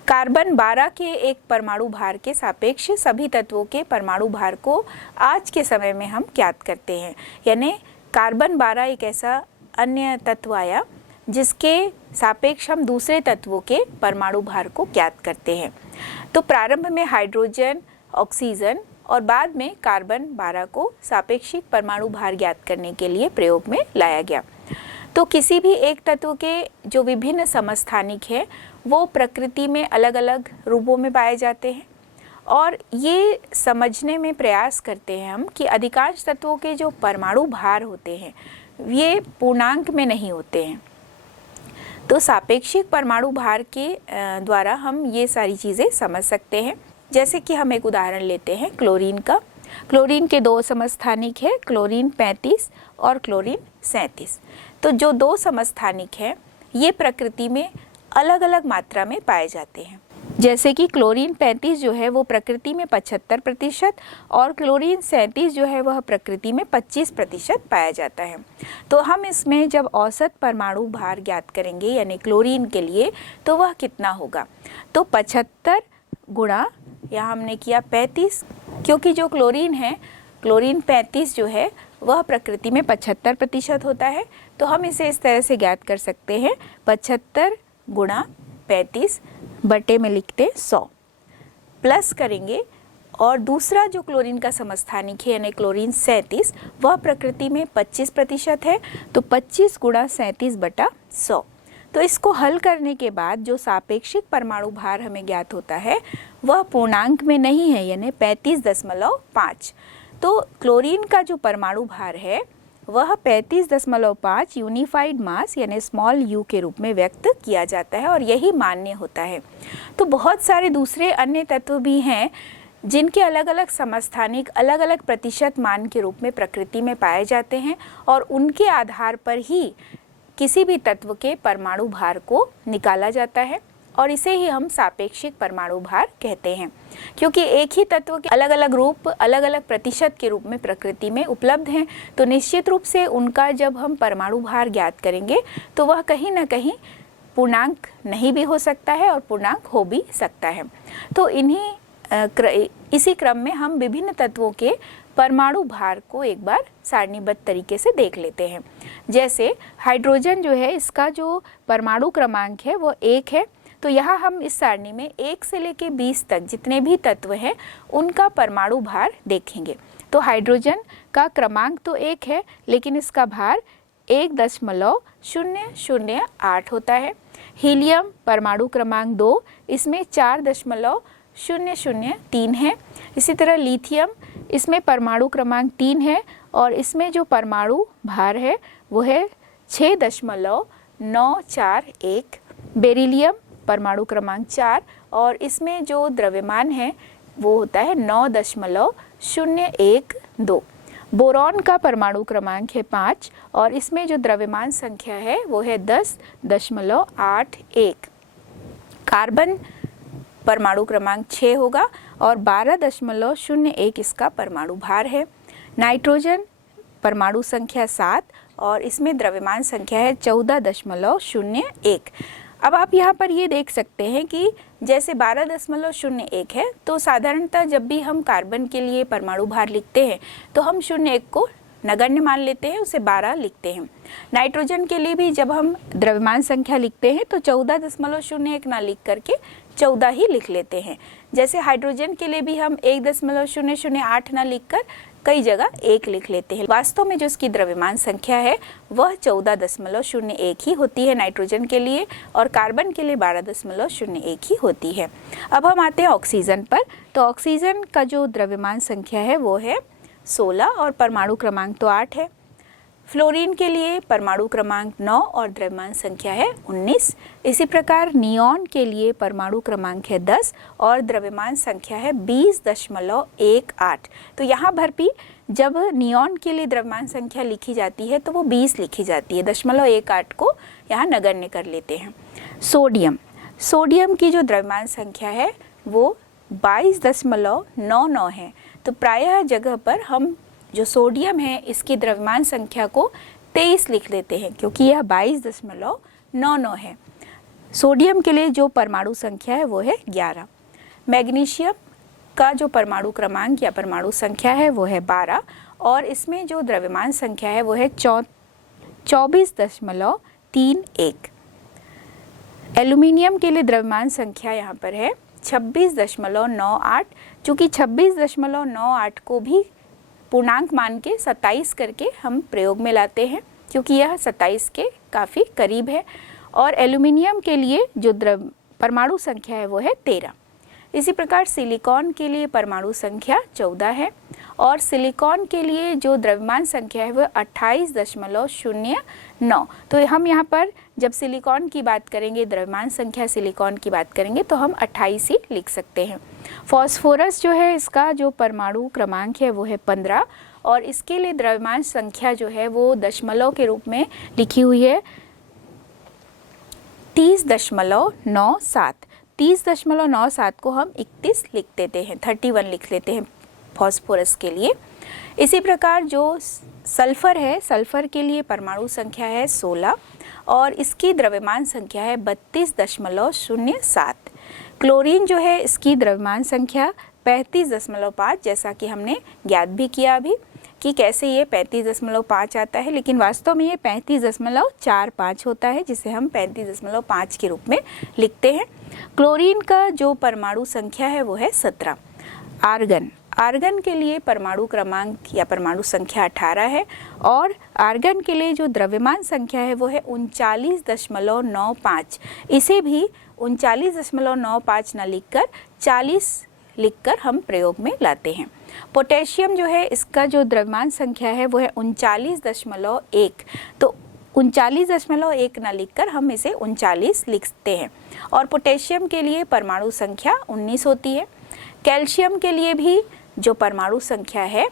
कार्बन 12 के एक परमाणु भार के सापेक्ष सभी तत्वों के परमाणु भार को आज के समय में हम ज्ञात करते हैं, यानी कार्बन 12 एक ऐसा अन्य तत्व आया जिसके सापेक्ष हम दूसरे तत्वों के परमाणु भार को ज्ञात करते हैं। तो प्रारंभ में हाइड्रोजन, ऑक्सीजन और बाद में कार्बन 12 को सापेक्षिक परमाणु भार ज्ञात करने के लिए प्रयोग में लाया गया। तो किसी भी एक तत्व के जो विभिन्न समस्थानिक है वो प्रकृति में अलग अलग रूपों में पाए जाते हैं और ये समझने में प्रयास करते हैं हम कि अधिकांश तत्वों के जो परमाणु भार होते हैं ये पूर्णांक में नहीं होते हैं। तो सापेक्षिक परमाणु भार के द्वारा हम ये सारी चीज़ें समझ सकते हैं। जैसे कि हम एक उदाहरण लेते हैं क्लोरीन का। क्लोरीन के 2 समस्थानिक है, क्लोरीन 35 और क्लोरीन 37। तो जो 2 समस्थानिक हैं ये प्रकृति में अलग अलग मात्रा में पाए जाते हैं। जैसे कि क्लोरीन 35 जो है वो प्रकृति में 75% और क्लोरीन 37 जो है वह प्रकृति में 25% पाया जाता है। तो हम इसमें जब औसत परमाणु भार ज्ञात करेंगे यानी क्लोरीन के लिए तो वह कितना होगा, तो 75 गुणा यहाँ हमने किया 35, क्योंकि जो क्लोरीन है क्लोरीन 35 जो है वह प्रकृति में 75% होता है। तो हम इसे इस तरह से ज्ञात कर सकते हैं 75 गुणा 35 बटे में लिखते 100 प्लस करेंगे और दूसरा जो क्लोरीन का समस्थानिक है यानी क्लोरीन 37 वह प्रकृति में 25% है, तो 25 गुणा 37 बटा 100। तो इसको हल करने के बाद जो सापेक्षिक परमाणु भार हमें ज्ञात होता है वह पूर्णांक में नहीं है यानी 35.5। तो क्लोरीन का जो परमाणु भार है वह 35.5 यूनिफाइड मास यानी स्मॉल यू के रूप में व्यक्त किया जाता है और यही मान्य होता है। तो बहुत सारे दूसरे अन्य तत्व भी हैं जिनके अलग अलग समस्थानिक अलग अलग प्रतिशत मान के रूप में प्रकृति में पाए जाते हैं और उनके आधार पर ही किसी भी तत्व के परमाणु भार को निकाला जाता है और इसे ही हम सापेक्षिक परमाणु भार कहते हैं, क्योंकि एक ही तत्व के अलग अलग रूप अलग अलग प्रतिशत के रूप में प्रकृति में उपलब्ध हैं। तो निश्चित रूप से उनका जब हम परमाणु भार ज्ञात करेंगे तो वह कहीं ना कहीं पूर्णांक नहीं भी हो सकता है और पूर्णांक हो भी सकता है। तो इन्हीं इसी क्रम में हम विभिन्न तत्वों के परमाणु भार को एक बार सारणीबद्ध तरीके से देख लेते हैं। जैसे हाइड्रोजन जो है, इसका जो परमाणु क्रमांक है वो 1 है। तो यहाँ हम इस सारणी में 1 से लेकर 20 तक जितने भी तत्व हैं उनका परमाणु भार देखेंगे। तो हाइड्रोजन का क्रमांक तो 1 है, लेकिन इसका भार 1.008 होता है। हीलियम परमाणु क्रमांक 2, इसमें 4.003 है। इसी तरह लिथियम, इसमें परमाणु क्रमांक 3 है और इसमें जो परमाणु भार है वो है 6.941। बेरिलियम परमाणु क्रमांक 4 और इसमें जो द्रव्यमान है वो होता है 9.012। बोरॉन का परमाणु क्रमांक है 5 और इसमें जो द्रव्यमान संख्या है वो है 10.81। कार्बन परमाणु क्रमांक 6 होगा और 12.01 इसका परमाणु भार है। नाइट्रोजन परमाणु संख्या 7 और इसमें द्रव्यमान संख्या है 14.01। अब आप यहाँ पर ये देख सकते हैं कि जैसे 12.01 है, तो साधारणतः जब भी हम कार्बन के लिए परमाणु भार लिखते हैं तो हम 01 को नगण्य मान लेते हैं, उसे 12 लिखते हैं। नाइट्रोजन के लिए भी जब हम द्रव्यमान संख्या लिखते हैं तो 14.01 ना लिख करके 14 ही लिख लेते हैं। जैसे हाइड्रोजन के लिए भी हम 1.008 ना लिखकर कई जगह 1 लिख लेते हैं। वास्तव में जो इसकी द्रव्यमान संख्या है वह 14.01 ही होती है नाइट्रोजन के लिए, और कार्बन के लिए 12.01 ही होती है। अब हम आते हैं ऑक्सीजन पर। तो ऑक्सीजन का जो द्रव्यमान संख्या है वो है 16 और परमाणु क्रमांक तो 8 है। फ्लोरीन के लिए परमाणु क्रमांक 9 और द्रव्यमान संख्या है 19। इसी प्रकार नियॉन के लिए परमाणु क्रमांक है 10 और द्रव्यमान संख्या है 20.18। तो यहाँ पर भी जब नियॉन के लिए द्रव्यमान संख्या लिखी जाती है तो वो 20 लिखी जाती है, 0.18 को यहाँ नगण्य कर लेते हैं। सोडियम की जो द्रव्यमान संख्या है वो 22.99 है। तो प्रायः जगह पर हम जो सोडियम है इसकी द्रव्यमान संख्या को 23 लिख लेते हैं, क्योंकि यह 22.99 है। सोडियम के लिए जो परमाणु संख्या है वो है 11। मैग्नीशियम का जो परमाणु क्रमांक या परमाणु संख्या है वो है 12 और इसमें जो द्रव्यमान संख्या है वो है 24.31। एल्यूमिनियम के लिए द्रव्यमान संख्या यहाँ पर है 26.98। चूँकि 26.98 को भी पूर्णांक मान के 27 करके हम प्रयोग में लाते हैं, क्योंकि यह 27 के काफ़ी करीब है। और एल्यूमिनियम के लिए जो परमाणु संख्या है वो है 13। इसी प्रकार सिलिकॉन के लिए परमाणु संख्या 14 है और सिलिकॉन के लिए जो द्रव्यमान संख्या है वो 28.09। तो हम यहाँ पर जब सिलिकॉन की बात करेंगे, द्रव्यमान संख्या सिलिकॉन की बात करेंगे, तो हम 28 ही लिख सकते हैं। फॉस्फोरस जो है इसका जो परमाणु क्रमांक है वो है 15 और इसके लिए द्रव्यमान संख्या जो है वो दशमलव के रूप में लिखी हुई है 30.97। 30.97 को हम 31 लिख देते हैं, 31 लिख लेते हैं फॉस्फोरस के लिए। इसी प्रकार जो सल्फर है, सल्फर के लिए परमाणु संख्या है 16 और इसकी द्रव्यमान संख्या है 32.07। क्लोरीन जो है इसकी द्रव्यमान संख्या 35.5, जैसा कि हमने ज्ञात भी किया अभी कि कैसे ये 35.5 आता है, लेकिन वास्तव में ये 35.45 होता है, जिसे हम 35.5 के रूप में लिखते हैं। क्लोरीन का जो परमाणु संख्या है वो है 17। आर्गन के लिए परमाणु क्रमांक या परमाणु संख्या 18 है और आर्गन के लिए जो द्रव्यमान संख्या है वो है 39.95। इसे भी 39.95 ना लिखकर 40 लिखकर हम प्रयोग में लाते हैं। पोटेशियम जो है इसका जो द्रव्यमान संख्या है वो है 39.1। तो 39.1 ना लिखकर हम इसे 39 लिखते हैं और पोटेशियम के लिए परमाणु संख्या 19 होती है। कैल्शियम के लिए भी जो परमाणु संख्या है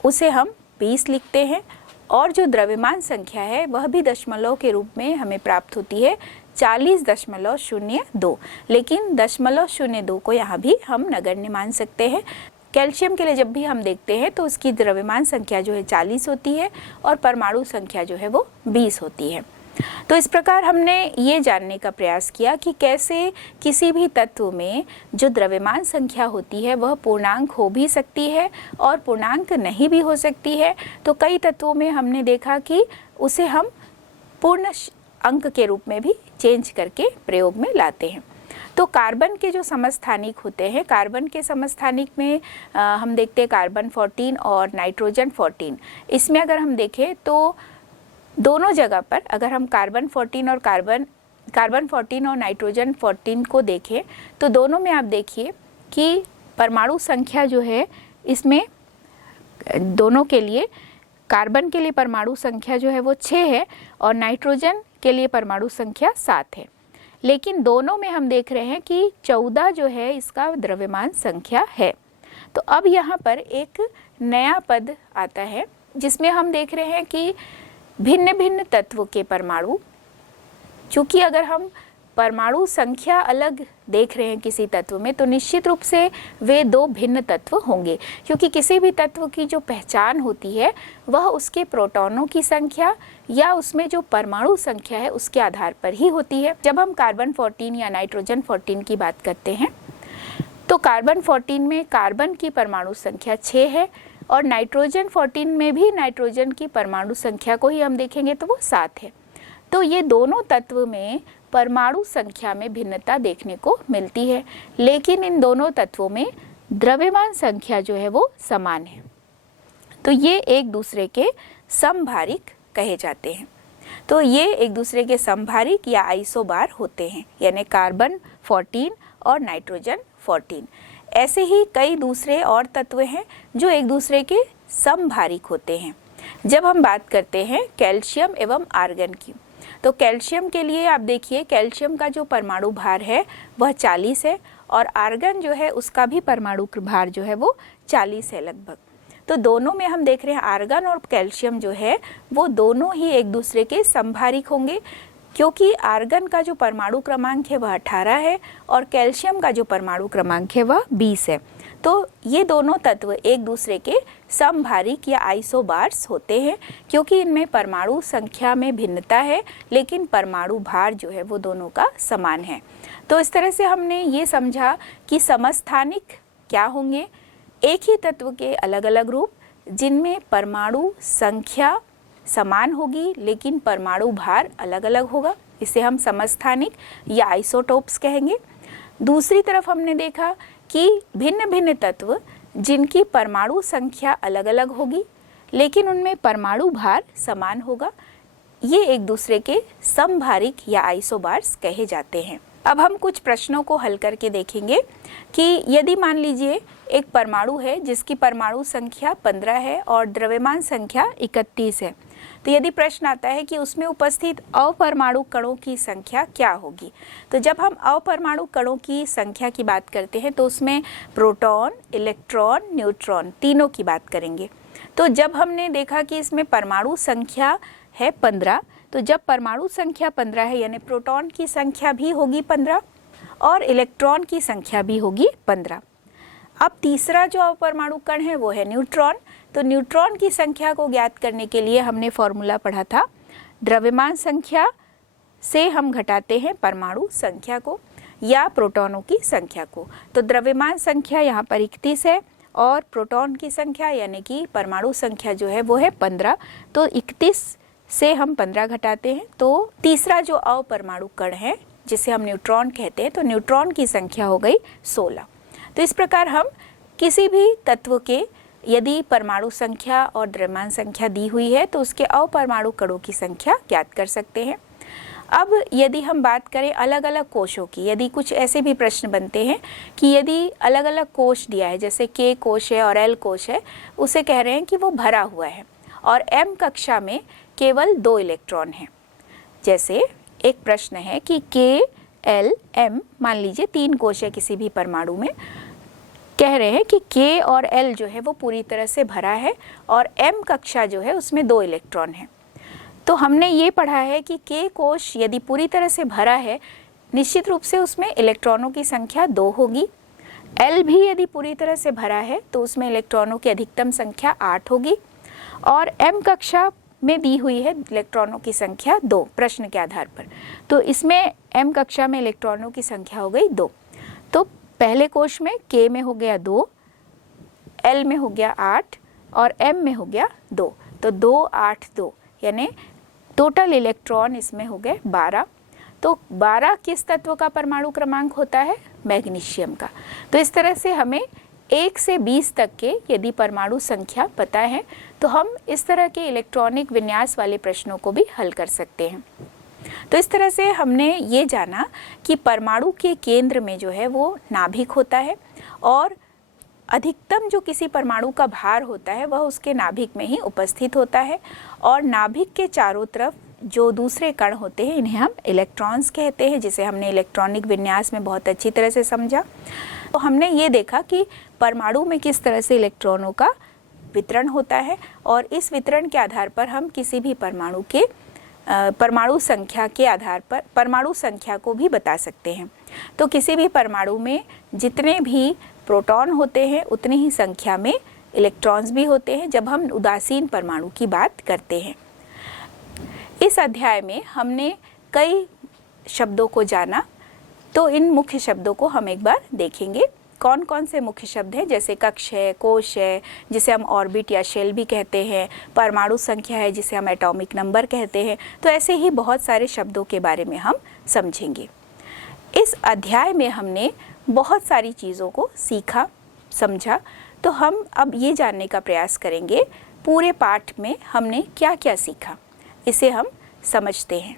उसे हम 20 लिखते हैं और जो द्रव्यमान संख्या है वह भी दशमलव के रूप में हमें प्राप्त होती है 40.02। लेकिन 0.02 को यहाँ भी हम नगण्य मान सकते हैं। कैल्शियम के लिए जब भी हम देखते हैं तो उसकी द्रव्यमान संख्या जो है 40 होती है और परमाणु संख्या जो है वो 20 होती है। तो इस प्रकार हमने ये जानने का प्रयास किया कि कैसे किसी भी तत्व में जो द्रव्यमान संख्या होती है वह पूर्णांक हो भी सकती है और पूर्णांक नहीं भी हो सकती है। तो कई तत्वों में हमने देखा कि उसे हम पूर्ण अंक के रूप में भी चेंज करके प्रयोग में लाते हैं। तो कार्बन के जो समस्थानिक होते हैं, कार्बन के समस्थानिक में हम देखते हैं कार्बन 14 और नाइट्रोजन 14। इसमें अगर हम देखें तो दोनों जगह पर अगर हम कार्बन 14 और नाइट्रोजन 14 को देखें तो दोनों में आप देखिए कि परमाणु संख्या जो है इसमें दोनों के लिए, कार्बन के लिए परमाणु संख्या जो है वो 6 है और नाइट्रोजन के लिए परमाणु संख्या 7 है। लेकिन दोनों में हम देख रहे हैं कि 14 जो है इसका द्रव्यमान संख्या है। तो अब यहाँ पर एक नया पद आता है जिसमें हम देख रहे हैं कि भिन्न भिन्न तत्व के परमाणु, चूँकि अगर हम परमाणु संख्या अलग देख रहे हैं किसी तत्व में तो निश्चित रूप से वे दो भिन्न तत्व होंगे, क्योंकि किसी भी तत्व की जो पहचान होती है वह उसके प्रोटॉनों की संख्या या उसमें जो परमाणु संख्या है उसके आधार पर ही होती है। जब हम कार्बन 14 या नाइट्रोजन 14 की बात करते हैं तो कार्बन 14 में कार्बन की परमाणु संख्या 6 है और नाइट्रोजन 14 में भी नाइट्रोजन की परमाणु संख्या को ही हम देखेंगे तो वो 7 है। तो ये दोनों तत्व में परमाणु संख्या में भिन्नता देखने को मिलती है, लेकिन इन दोनों तत्वों में द्रव्यमान संख्या जो है वो समान है। तो ये एक दूसरे के समभारिक कहे जाते हैं। तो ये एक दूसरे के समभारिक या आइसोबार होते हैं, यानी कार्बन 14 और नाइट्रोजन 14। ऐसे ही कई दूसरे और तत्व हैं जो एक दूसरे के समभारिक होते हैं। जब हम बात करते हैं कैल्शियम एवं आर्गन की, तो कैल्शियम के लिए आप देखिए कैल्शियम का जो परमाणु भार है वह 40 है और आर्गन जो है उसका भी परमाणु भार जो है वो 40 है लगभग। तो दोनों में हम देख रहे हैं आर्गन और कैल्शियम जो है वो दोनों ही एक दूसरे के समभारिक होंगे, क्योंकि आर्गन का जो परमाणु क्रमांक है वह 18 है और कैल्शियम का जो परमाणु क्रमांक है वह 20 है। तो ये दोनों तत्व एक दूसरे के समभारिक या आइसोबार्स होते हैं, क्योंकि इनमें परमाणु संख्या में भिन्नता है लेकिन परमाणु भार जो है वो दोनों का समान है। तो इस तरह से हमने ये समझा कि समस्थानिक क्या होंगे, एक ही तत्व के अलग अलग रूप जिनमें परमाणु संख्या समान होगी लेकिन परमाणु भार अलग अलग होगा, इसे हम समस्थानिक या आइसोटोप्स कहेंगे। दूसरी तरफ हमने देखा कि भिन्न भिन्न तत्व जिनकी परमाणु संख्या अलग अलग होगी लेकिन उनमें परमाणु भार समान होगा, ये एक दूसरे के समभारिक या आइसोबार्स कहे जाते हैं। अब हम कुछ प्रश्नों को हल करके देखेंगे कि यदि मान लीजिए एक परमाणु है जिसकी परमाणु संख्या 15 है और द्रव्यमान संख्या 31 है, तो यदि प्रश्न आता है कि उसमें उपस्थित अपरमाणु कणों की संख्या क्या होगी, तो जब हम अपरमाणु कणों की संख्या की बात करते हैं तो उसमें प्रोटॉन, इलेक्ट्रॉन, न्यूट्रॉन तीनों की बात करेंगे। तो जब हमने देखा कि इसमें परमाणु संख्या है 15, तो जब परमाणु संख्या 15 है यानी प्रोटॉन की संख्या भी होगी 15 और इलेक्ट्रॉन की संख्या भी होगी 15। अब तीसरा जो अपरमाणु कण है वो है न्यूट्रॉन। तो न्यूट्रॉन की संख्या को ज्ञात करने के लिए हमने फॉर्मूला पढ़ा था, द्रव्यमान संख्या से हम घटाते हैं परमाणु संख्या को या प्रोटॉनों की संख्या को। तो द्रव्यमान संख्या यहाँ पर 31 है और प्रोटॉन की संख्या यानी कि परमाणु संख्या जो है वो है 15। तो 31 से हम 15 घटाते हैं तो तीसरा जो अपरमाणु कण है जिसे हम न्यूट्रॉन कहते हैं, तो न्यूट्रॉन की संख्या हो गई 16। तो इस प्रकार हम किसी भी तत्व के यदि परमाणु संख्या और द्रव्यमान संख्या दी हुई है तो उसके अपरमाणु कणों की संख्या ज्ञात कर सकते हैं। अब यदि हम बात करें अलग अलग कोशों की, यदि कुछ ऐसे भी प्रश्न बनते हैं कि यदि अलग अलग कोश दिया है, जैसे के कोश है और एल कोश है, उसे कह रहे हैं कि वो भरा हुआ है और एम कक्षा में केवल 2 इलेक्ट्रॉन हैं। जैसे एक प्रश्न है कि के एल एम, मान लीजिए 3 कोश है किसी भी परमाणु में, कह रहे हैं कि के और एल जो है वो पूरी तरह से भरा है और एम कक्षा जो है उसमें 2 इलेक्ट्रॉन हैं। तो हमने ये पढ़ा है कि के कोश यदि पूरी तरह से भरा है निश्चित रूप से उसमें इलेक्ट्रॉनों की संख्या 2 होगी। एल भी यदि पूरी तरह से भरा है तो उसमें इलेक्ट्रॉनों की अधिकतम संख्या 8 होगी और एम कक्षा में दी हुई है इलेक्ट्रॉनों की संख्या 2 प्रश्न के आधार पर। तो इसमें m कक्षा में इलेक्ट्रॉनों की संख्या हो गई 2। तो पहले कोश में k में हो गया 2, l में हो गया 8 और m में हो गया 2। तो 2 8 2 यानी टोटल इलेक्ट्रॉन इसमें हो गए 12। तो 12 किस तत्व का परमाणु क्रमांक होता है? मैग्नीशियम का। तो इस तरह से हमें 1 से 20 तक के यदि परमाणु संख्या पता है तो हम इस तरह के इलेक्ट्रॉनिक विन्यास वाले प्रश्नों को भी हल कर सकते हैं। तो इस तरह से हमने ये जाना कि परमाणु के केंद्र में जो है वो नाभिक होता है और अधिकतम जो किसी परमाणु का भार होता है वह उसके नाभिक में ही उपस्थित होता है और नाभिक के चारों तरफ जो दूसरे कण होते हैं इन्हें हम इलेक्ट्रॉन्स कहते हैं, जिसे हमने इलेक्ट्रॉनिक विन्यास में बहुत अच्छी तरह से समझा। तो हमने ये देखा कि परमाणु में किस तरह से इलेक्ट्रॉनों का वितरण होता है और इस वितरण के आधार पर हम किसी भी परमाणु के परमाणु संख्या के आधार पर परमाणु संख्या को भी बता सकते हैं। तो किसी भी परमाणु में जितने भी प्रोटॉन होते हैं उतनी ही संख्या में इलेक्ट्रॉन्स भी होते हैं जब हम उदासीन परमाणु की बात करते हैं। इस अध्याय में हमने कई शब्दों को जाना, तो इन मुख्य शब्दों को हम एक बार देखेंगे। कौन कौन से मुख्य शब्द हैं? जैसे कक्ष है, कोश है जिसे हम ऑर्बिट या शेल भी कहते हैं, परमाणु संख्या है जिसे हम एटॉमिक नंबर कहते हैं। तो ऐसे ही बहुत सारे शब्दों के बारे में हम समझेंगे। इस अध्याय में हमने बहुत सारी चीज़ों को सीखा, समझा। तो हम अब ये जानने का प्रयास करेंगे पूरे पाठ में हमने क्या क्या सीखा, इसे हम समझते हैं।